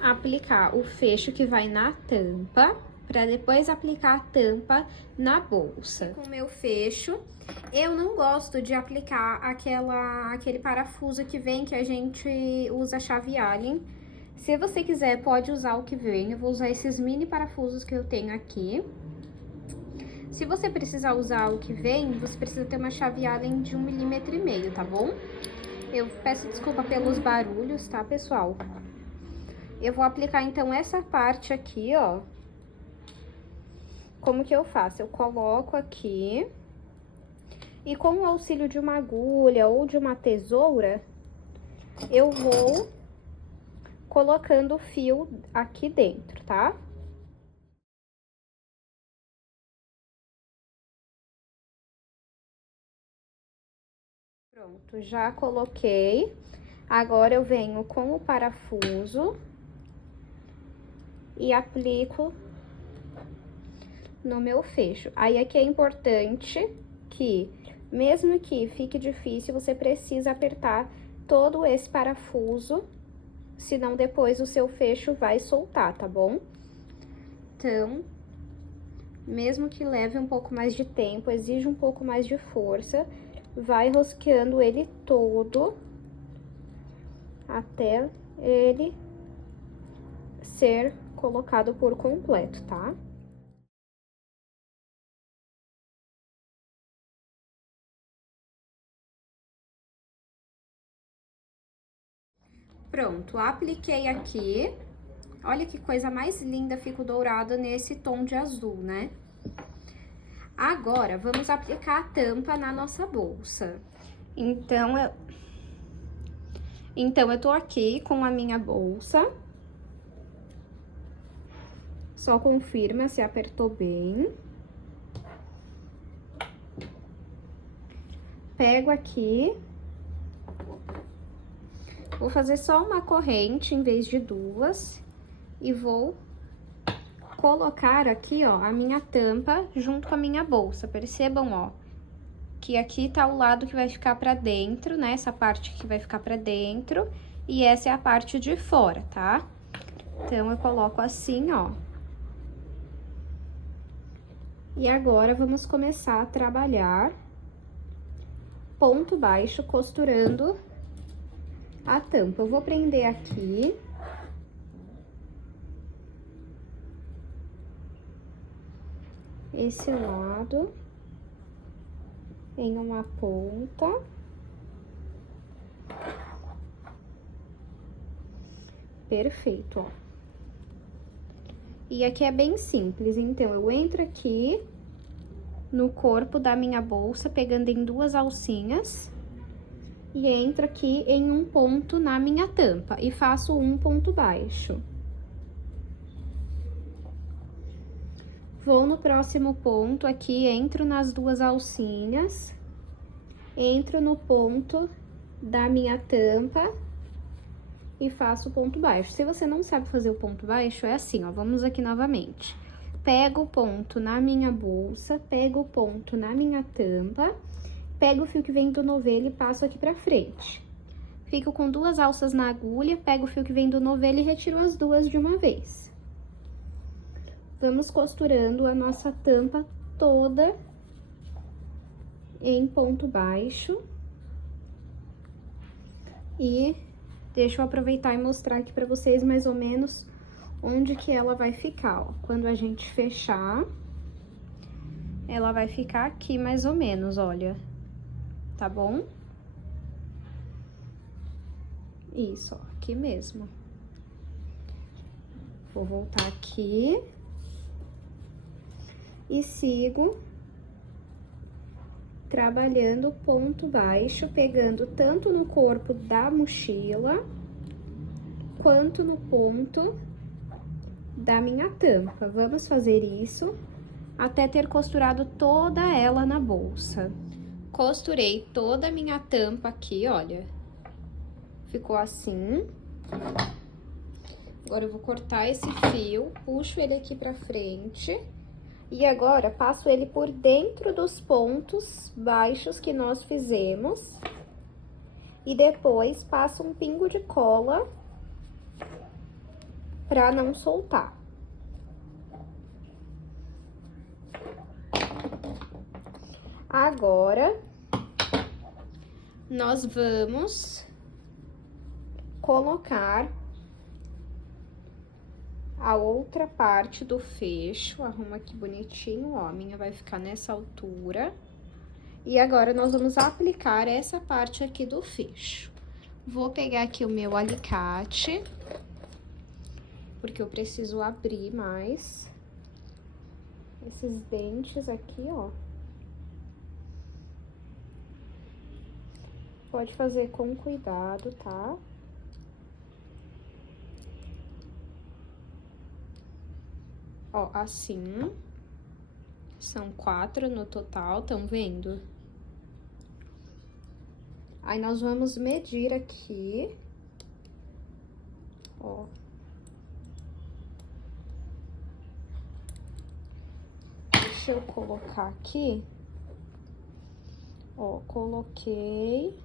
aplicar o fecho que vai na tampa, pra depois aplicar a tampa na bolsa. Com o meu fecho, eu não gosto de aplicar aquele parafuso que vem, que a gente usa chave Allen. Se você quiser, pode usar o que vem. Eu vou usar esses mini parafusos que eu tenho aqui. Se você precisar usar o que vem, você precisa ter uma chave Allen de 1,5 mm, tá bom? Eu peço desculpa pelos barulhos, tá, pessoal? Eu vou aplicar, então, essa parte aqui, ó. Como que eu faço? Eu coloco aqui e com o auxílio de uma agulha ou de uma tesoura, eu vou colocando o fio aqui dentro, tá? Pronto, já coloquei. Agora, eu venho com o parafuso e aplico no meu fecho. Aí, aqui é importante que, mesmo que fique difícil, você precisa apertar todo esse parafuso, senão depois o seu fecho vai soltar, tá bom? Então, mesmo que leve um pouco mais de tempo, exige um pouco mais de força, vai rosqueando ele todo até ele ser colocado por completo, tá? Pronto, apliquei aqui. Olha que coisa mais linda, fica o dourado nesse tom de azul, né? Agora, vamos aplicar a tampa na nossa bolsa. Então, Então, eu tô aqui com a minha bolsa. Só confirma se apertou bem. Pego aqui. Vou fazer só uma corrente em vez de duas. E vou colocar aqui, ó, a minha tampa junto com a minha bolsa. Percebam, ó, que aqui tá o lado que vai ficar pra dentro, né? Essa parte que vai ficar pra dentro. E essa é a parte de fora, tá? Então, eu coloco assim, ó. E agora, vamos começar a trabalhar ponto baixo, costurando a tampa. Eu vou prender aqui. Esse lado. Em uma ponta. Perfeito, ó. E aqui é bem simples, então, eu entro aqui no corpo da minha bolsa, pegando em duas alcinhas, e entro aqui em um ponto na minha tampa, e faço um ponto baixo. Vou no próximo ponto aqui, entro nas duas alcinhas, entro no ponto da minha tampa, e faço o ponto baixo. Se você não sabe fazer o ponto baixo, é assim, ó, vamos aqui novamente. Pego o ponto na minha bolsa, pego o ponto na minha tampa, pego o fio que vem do novelo e passo aqui pra frente. Fico com duas alças na agulha, pego o fio que vem do novelo e retiro as duas de uma vez. Vamos costurando a nossa tampa toda em ponto baixo. E deixa eu aproveitar e mostrar aqui pra vocês mais ou menos onde que ela vai ficar, ó. Quando a gente fechar, ela vai ficar aqui mais ou menos, olha. Tá bom? Isso, ó, aqui mesmo. Vou voltar aqui. E sigo trabalhando ponto baixo, pegando tanto no corpo da mochila, quanto no ponto da minha tampa. Vamos fazer isso até ter costurado toda ela na bolsa. Costurei toda a minha tampa aqui, olha. Ficou assim. Agora, eu vou cortar esse fio, puxo ele aqui pra frente. E agora, passo ele por dentro dos pontos baixos que nós fizemos. E depois, passo um pingo de cola pra não soltar. Agora, nós vamos colocar a outra parte do fecho. Arruma aqui bonitinho, ó, a minha vai ficar nessa altura. E agora, nós vamos aplicar essa parte aqui do fecho. Vou pegar aqui o meu alicate, porque eu preciso abrir mais esses dentes aqui, ó. Pode fazer com cuidado, tá? Ó, assim. São 4 no total, estão vendo? Aí, nós vamos medir aqui. Ó. Deixa eu colocar aqui. Ó, coloquei.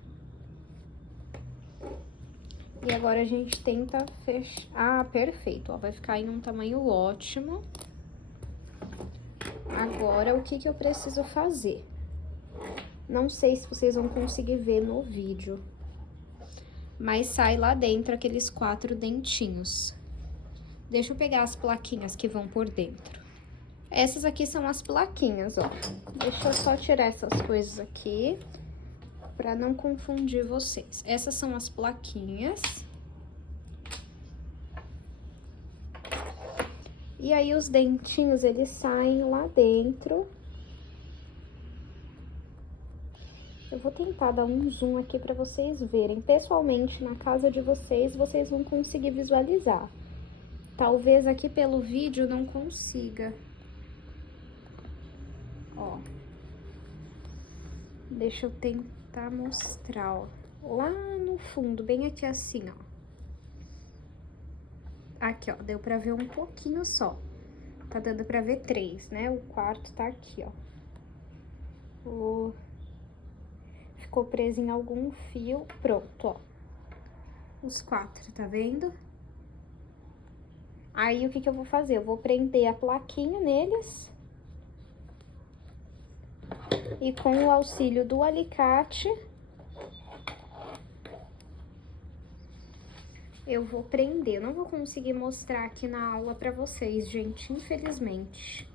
E agora, a gente tenta fechar... Ah, perfeito, ó, vai ficar em um tamanho ótimo. Agora, o que que eu preciso fazer? Não sei se vocês vão conseguir ver no vídeo, mas sai lá dentro aqueles 4 dentinhos. Deixa eu pegar as plaquinhas que vão por dentro. Essas aqui são as plaquinhas, ó. Deixa eu só tirar essas coisas aqui, pra não confundir vocês. Essas são as plaquinhas. E aí, os dentinhos, eles saem lá dentro. Eu vou tentar dar um zoom aqui pra vocês verem. Pessoalmente, na casa de vocês, vocês vão conseguir visualizar. Talvez aqui pelo vídeo não consiga. Ó. Deixa eu tentar mostrar, ó. Lá no fundo, bem aqui assim, ó. Aqui, ó, deu pra ver um pouquinho só. Tá dando pra ver 3, né? O quarto tá aqui, ó. Ficou preso em algum fio. Pronto, ó. Os 4, tá vendo? Aí, o que que eu vou fazer? Eu vou prender a plaquinha neles. E com o auxílio do alicate, eu vou prender. Eu não vou conseguir mostrar aqui na aula pra vocês, gente, infelizmente.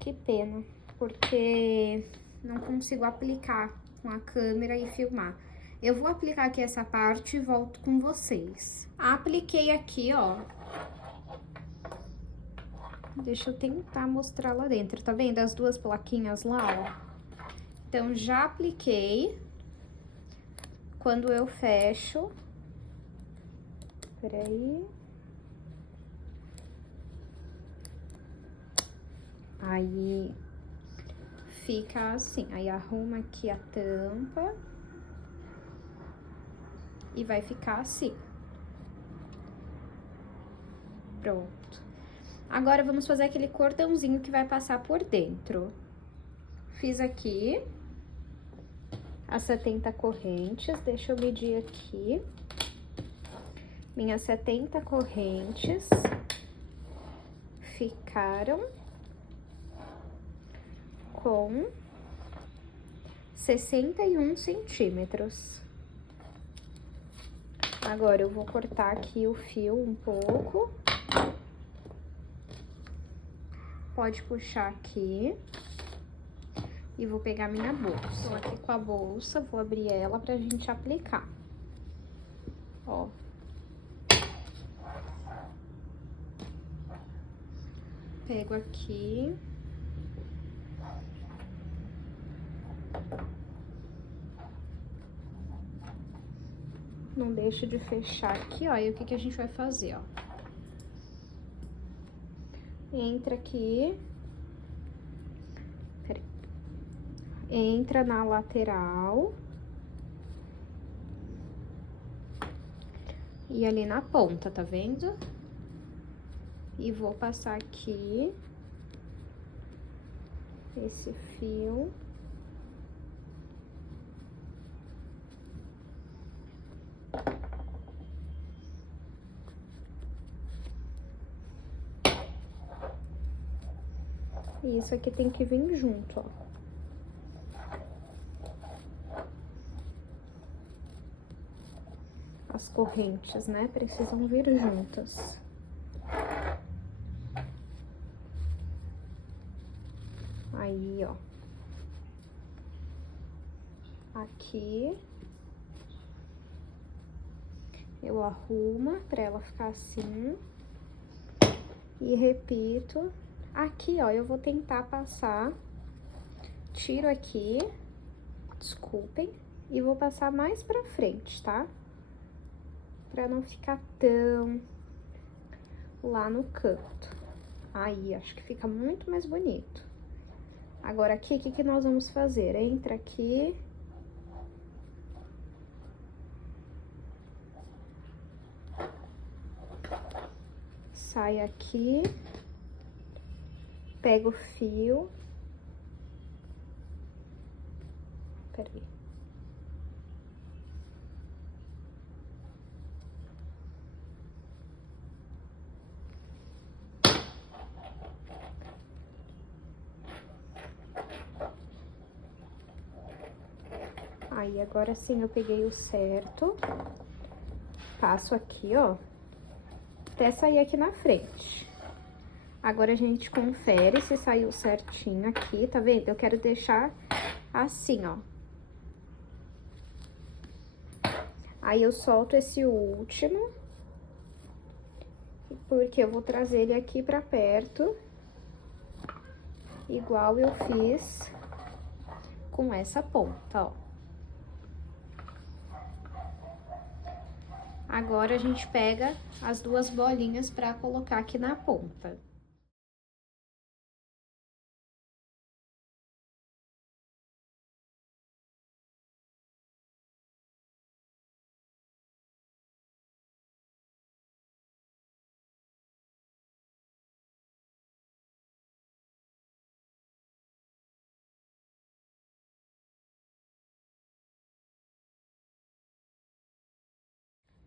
Que pena, porque não consigo aplicar com a câmera e filmar. Eu vou aplicar aqui essa parte e volto com vocês. Apliquei aqui, ó. Deixa eu tentar mostrar lá dentro, tá vendo? As 2 plaquinhas lá, ó. Então, já apliquei. Quando eu fecho... Peraí. Aí, fica assim. Aí, arruma aqui a tampa. E vai ficar assim. Pronto. Agora, vamos fazer aquele cordãozinho que vai passar por dentro. Fiz aqui as 70 correntes, deixa eu medir aqui. Minhas 70 correntes ficaram com 61 centímetros. Agora, eu vou cortar aqui o fio um pouco. Pode puxar aqui. E vou pegar minha bolsa. Tô aqui com a bolsa, vou abrir ela pra gente aplicar. Ó. Pego aqui. Não deixa de fechar aqui, ó. E o que que a gente vai fazer, ó? Entra aqui. Peraí. Entra na lateral. E ali na ponta, tá vendo? E vou passar aqui esse fio. E isso aqui tem que vir junto, ó. As correntes, né? Precisam vir juntas. Aí, ó. Aqui. Eu arrumo pra ela ficar assim. E repito. Aqui, ó, eu vou tentar passar. Tiro aqui. Desculpem. E vou passar mais pra frente, tá? Pra não ficar tão lá no canto. Aí, acho que fica muito mais bonito. Agora, aqui, o que que nós vamos fazer? Entra aqui. Sai aqui. Pega o fio. Peraí. Aí, agora sim, eu peguei o certo. Passo aqui, ó. Até sair aqui na frente. Agora, a gente confere se saiu certinho aqui, tá vendo? Eu quero deixar assim, ó. Aí, eu solto esse último. Porque eu vou trazer ele aqui pra perto. Igual eu fiz com essa ponta, ó. Agora, a gente pega as duas bolinhas pra colocar aqui na ponta.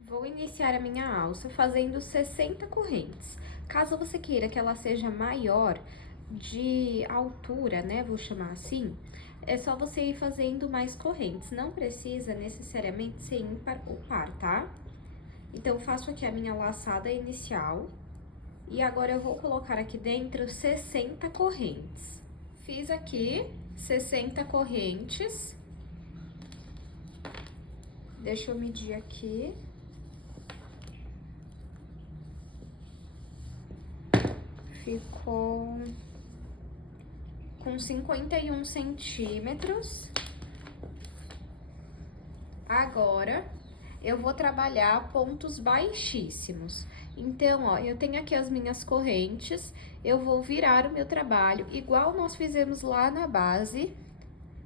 Vou iniciar a minha alça fazendo 60 correntes. Caso você queira que ela seja maior de altura, né, vou chamar assim, é só você ir fazendo mais correntes. Não precisa necessariamente ser ímpar ou par, tá? Então, faço aqui a minha laçada inicial. E agora, eu vou colocar aqui dentro 60 correntes. Fiz aqui 60 correntes. Deixa eu medir aqui. Ficou com 51 centímetros. Agora, eu vou trabalhar pontos baixíssimos. Então, ó, eu tenho aqui as minhas correntes, eu vou virar o meu trabalho, igual nós fizemos lá na base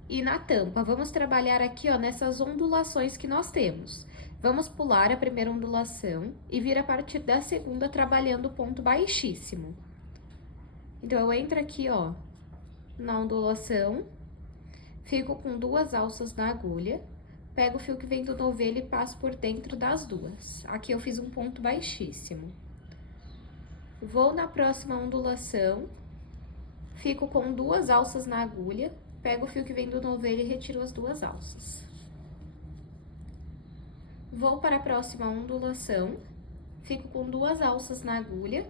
e na tampa. Vamos trabalhar aqui, ó, nessas ondulações que nós temos. Vamos pular a primeira ondulação e vir a partir da segunda trabalhando o ponto baixíssimo. Então, eu entro aqui, ó, na ondulação, fico com 2 alças na agulha, pego o fio que vem do novelo e passo por dentro das duas. Aqui eu fiz um ponto baixíssimo. Vou na próxima ondulação, fico com 2 alças na agulha, pego o fio que vem do novelo e retiro as 2 alças. Vou para a próxima ondulação, fico com 2 alças na agulha,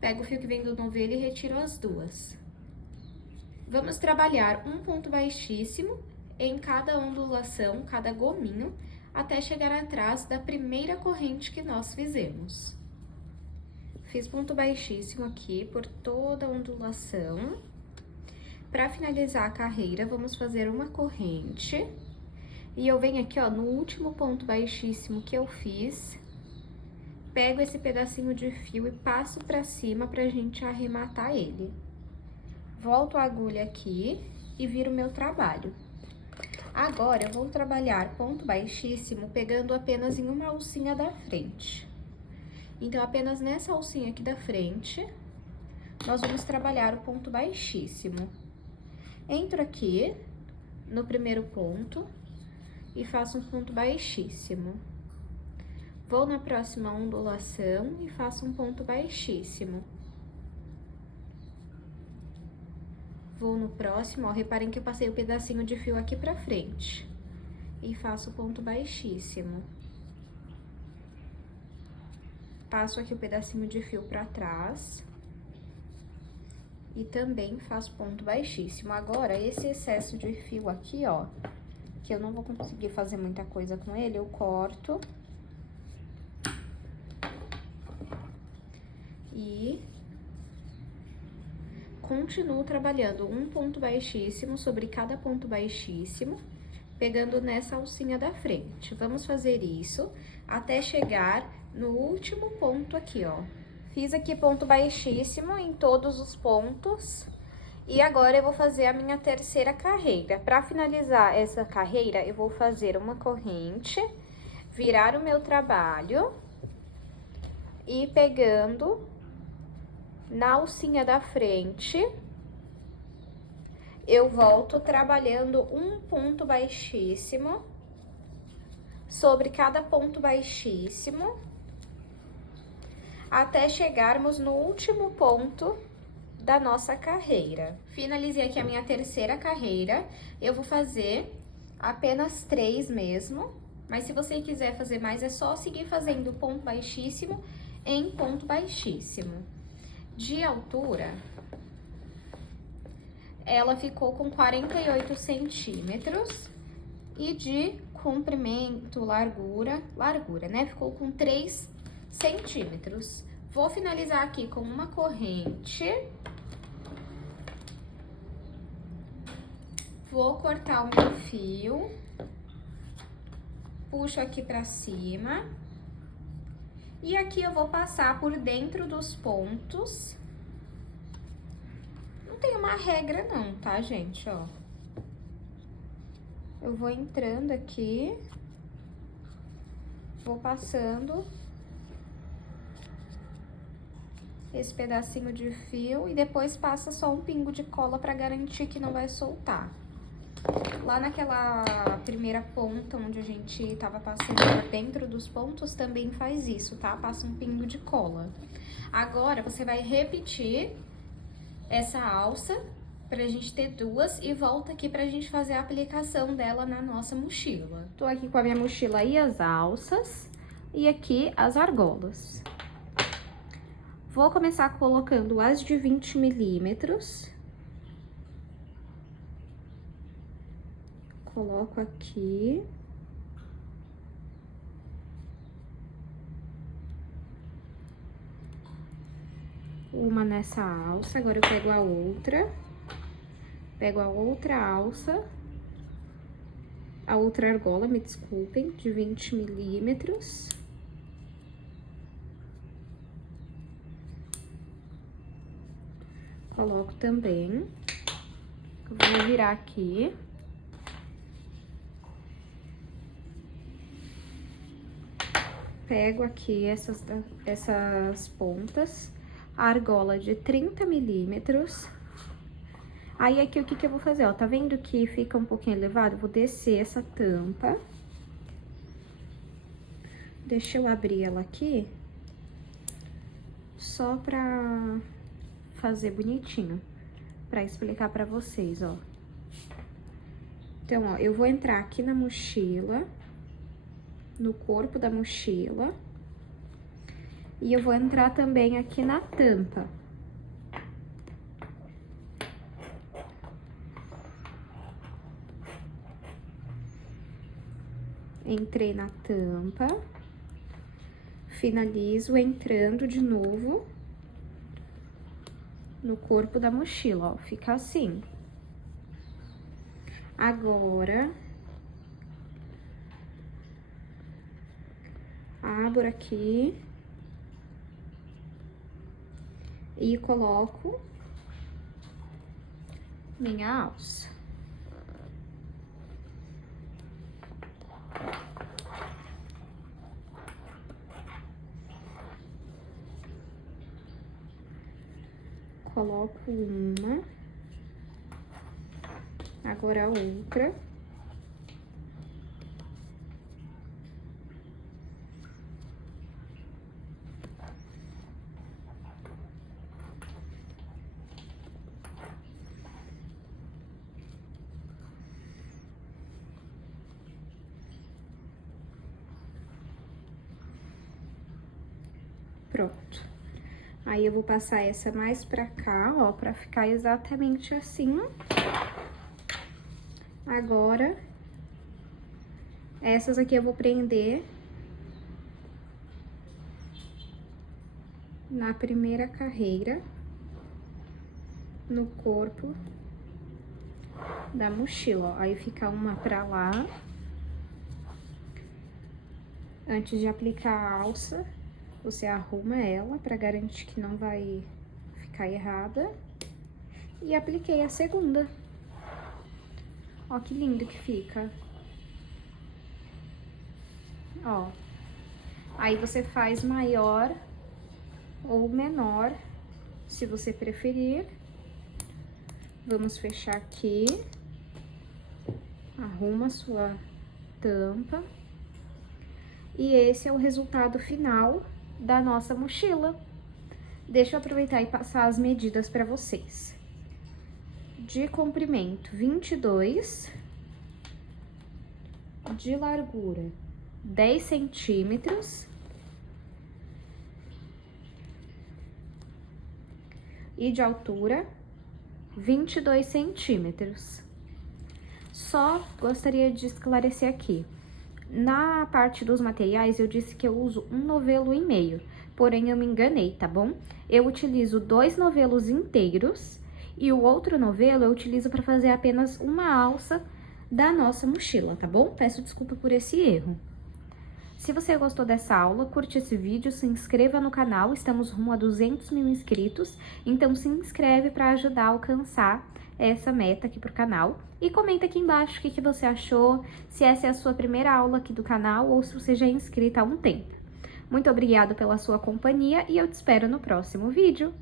pego o fio que vem do novelo e retiro as 2. Vamos trabalhar um ponto baixíssimo em cada ondulação, cada gominho, até chegar atrás da primeira corrente que nós fizemos. Fiz ponto baixíssimo aqui por toda a ondulação. Para finalizar a carreira, vamos fazer uma corrente. E eu venho aqui, ó, no último ponto baixíssimo que eu fiz, pego esse pedacinho de fio e passo pra cima pra gente arrematar ele. Volto a agulha aqui e viro o meu trabalho. Agora, eu vou trabalhar ponto baixíssimo pegando apenas em uma alcinha da frente. Então, apenas nessa alcinha aqui da frente, nós vamos trabalhar o ponto baixíssimo. Entro aqui no primeiro ponto e faço um ponto baixíssimo. Vou na próxima ondulação e faço um ponto baixíssimo. Vou no próximo, ó, reparem que eu passei o pedacinho de fio aqui pra frente. E faço ponto baixíssimo. Passo aqui o pedacinho de fio pra trás. E também faço ponto baixíssimo. Agora, esse excesso de fio aqui, ó, que eu não vou conseguir fazer muita coisa com ele, eu corto. E continuo trabalhando um ponto baixíssimo sobre cada ponto baixíssimo, pegando nessa alcinha da frente. Vamos fazer isso até chegar no último ponto aqui, ó. Fiz aqui ponto baixíssimo em todos os pontos. E agora, eu vou fazer a minha terceira carreira. Para finalizar essa carreira, eu vou fazer uma corrente, virar o meu trabalho e pegando na alcinha da frente, eu volto trabalhando um ponto baixíssimo sobre cada ponto baixíssimo, até chegarmos no último ponto da nossa carreira. Finalizei aqui a minha terceira carreira, eu vou fazer apenas 3 mesmo, mas se você quiser fazer mais, é só seguir fazendo ponto baixíssimo em ponto baixíssimo. De altura, ela ficou com 48 centímetros e de comprimento, largura, né? Ficou com 3 centímetros. Vou finalizar aqui com uma corrente. Vou cortar o meu fio. Puxo aqui pra cima. E aqui eu vou passar por dentro dos pontos. Não tem uma regra não, tá, gente? Ó. Eu vou entrando aqui. Vou passando esse pedacinho de fio e depois passa só um pingo de cola pra garantir que não vai soltar. Lá naquela primeira ponta onde a gente tava passando por dentro dos pontos, também faz isso, tá? Passa um pingo de cola. Agora, você vai repetir essa alça pra gente ter duas e volta aqui pra gente fazer a aplicação dela na nossa mochila. Tô aqui com a minha mochila e as alças e aqui as argolas. Vou começar colocando as de 20 milímetros. Coloco aqui. Uma nessa alça, agora eu pego a outra. Pego a outra alça. A outra argola, me desculpem, de 20 milímetros. Coloco também. Vou virar aqui. Pego aqui essas pontas, a argola de 30 milímetros. Aí, aqui, o que eu vou fazer, ó, tá vendo que fica um pouquinho elevado? Vou descer essa tampa. Deixa eu abrir ela aqui, só pra fazer bonitinho, pra explicar pra vocês, ó. Então, ó, eu vou entrar aqui na mochila, no corpo da mochila, e eu vou entrar também aqui na tampa. Entrei na tampa, finalizo entrando de novo no corpo da mochila, ó, fica assim. Agora, abro aqui e coloco minha alça. Coloco uma, agora a outra. Pronto. Aí, eu vou passar essa mais pra cá, ó, pra ficar exatamente assim. Agora, essas aqui eu vou prender na primeira carreira, no corpo da mochila, ó. Aí, fica uma pra lá. Antes de aplicar a alça, você arruma ela pra garantir que não vai ficar errada. E apliquei a segunda. Ó, que lindo que fica. Ó. Aí, você faz maior ou menor, se você preferir. Vamos fechar aqui. Arruma a sua tampa. E esse é o resultado final da nossa mochila. Deixa eu aproveitar e passar as medidas para vocês. De comprimento, 22. De largura, 10 centímetros. E de altura, 22 centímetros. Só gostaria de esclarecer aqui. Na parte dos materiais, eu disse que eu uso 1,5 novelo, porém eu me enganei, tá bom? Eu utilizo 2 novelos inteiros E o outro novelo eu utilizo para fazer apenas uma alça da nossa mochila, tá bom? Peço desculpa por esse erro. Se você gostou dessa aula, curte esse vídeo, se inscreva no canal, estamos rumo a 200 mil inscritos, então se inscreve para ajudar a alcançar essa meta aqui pro canal. E comenta aqui embaixo o que você achou, se essa é a sua primeira aula aqui do canal ou se você já é inscrita há um tempo. Muito obrigada pela sua companhia e eu te espero no próximo vídeo.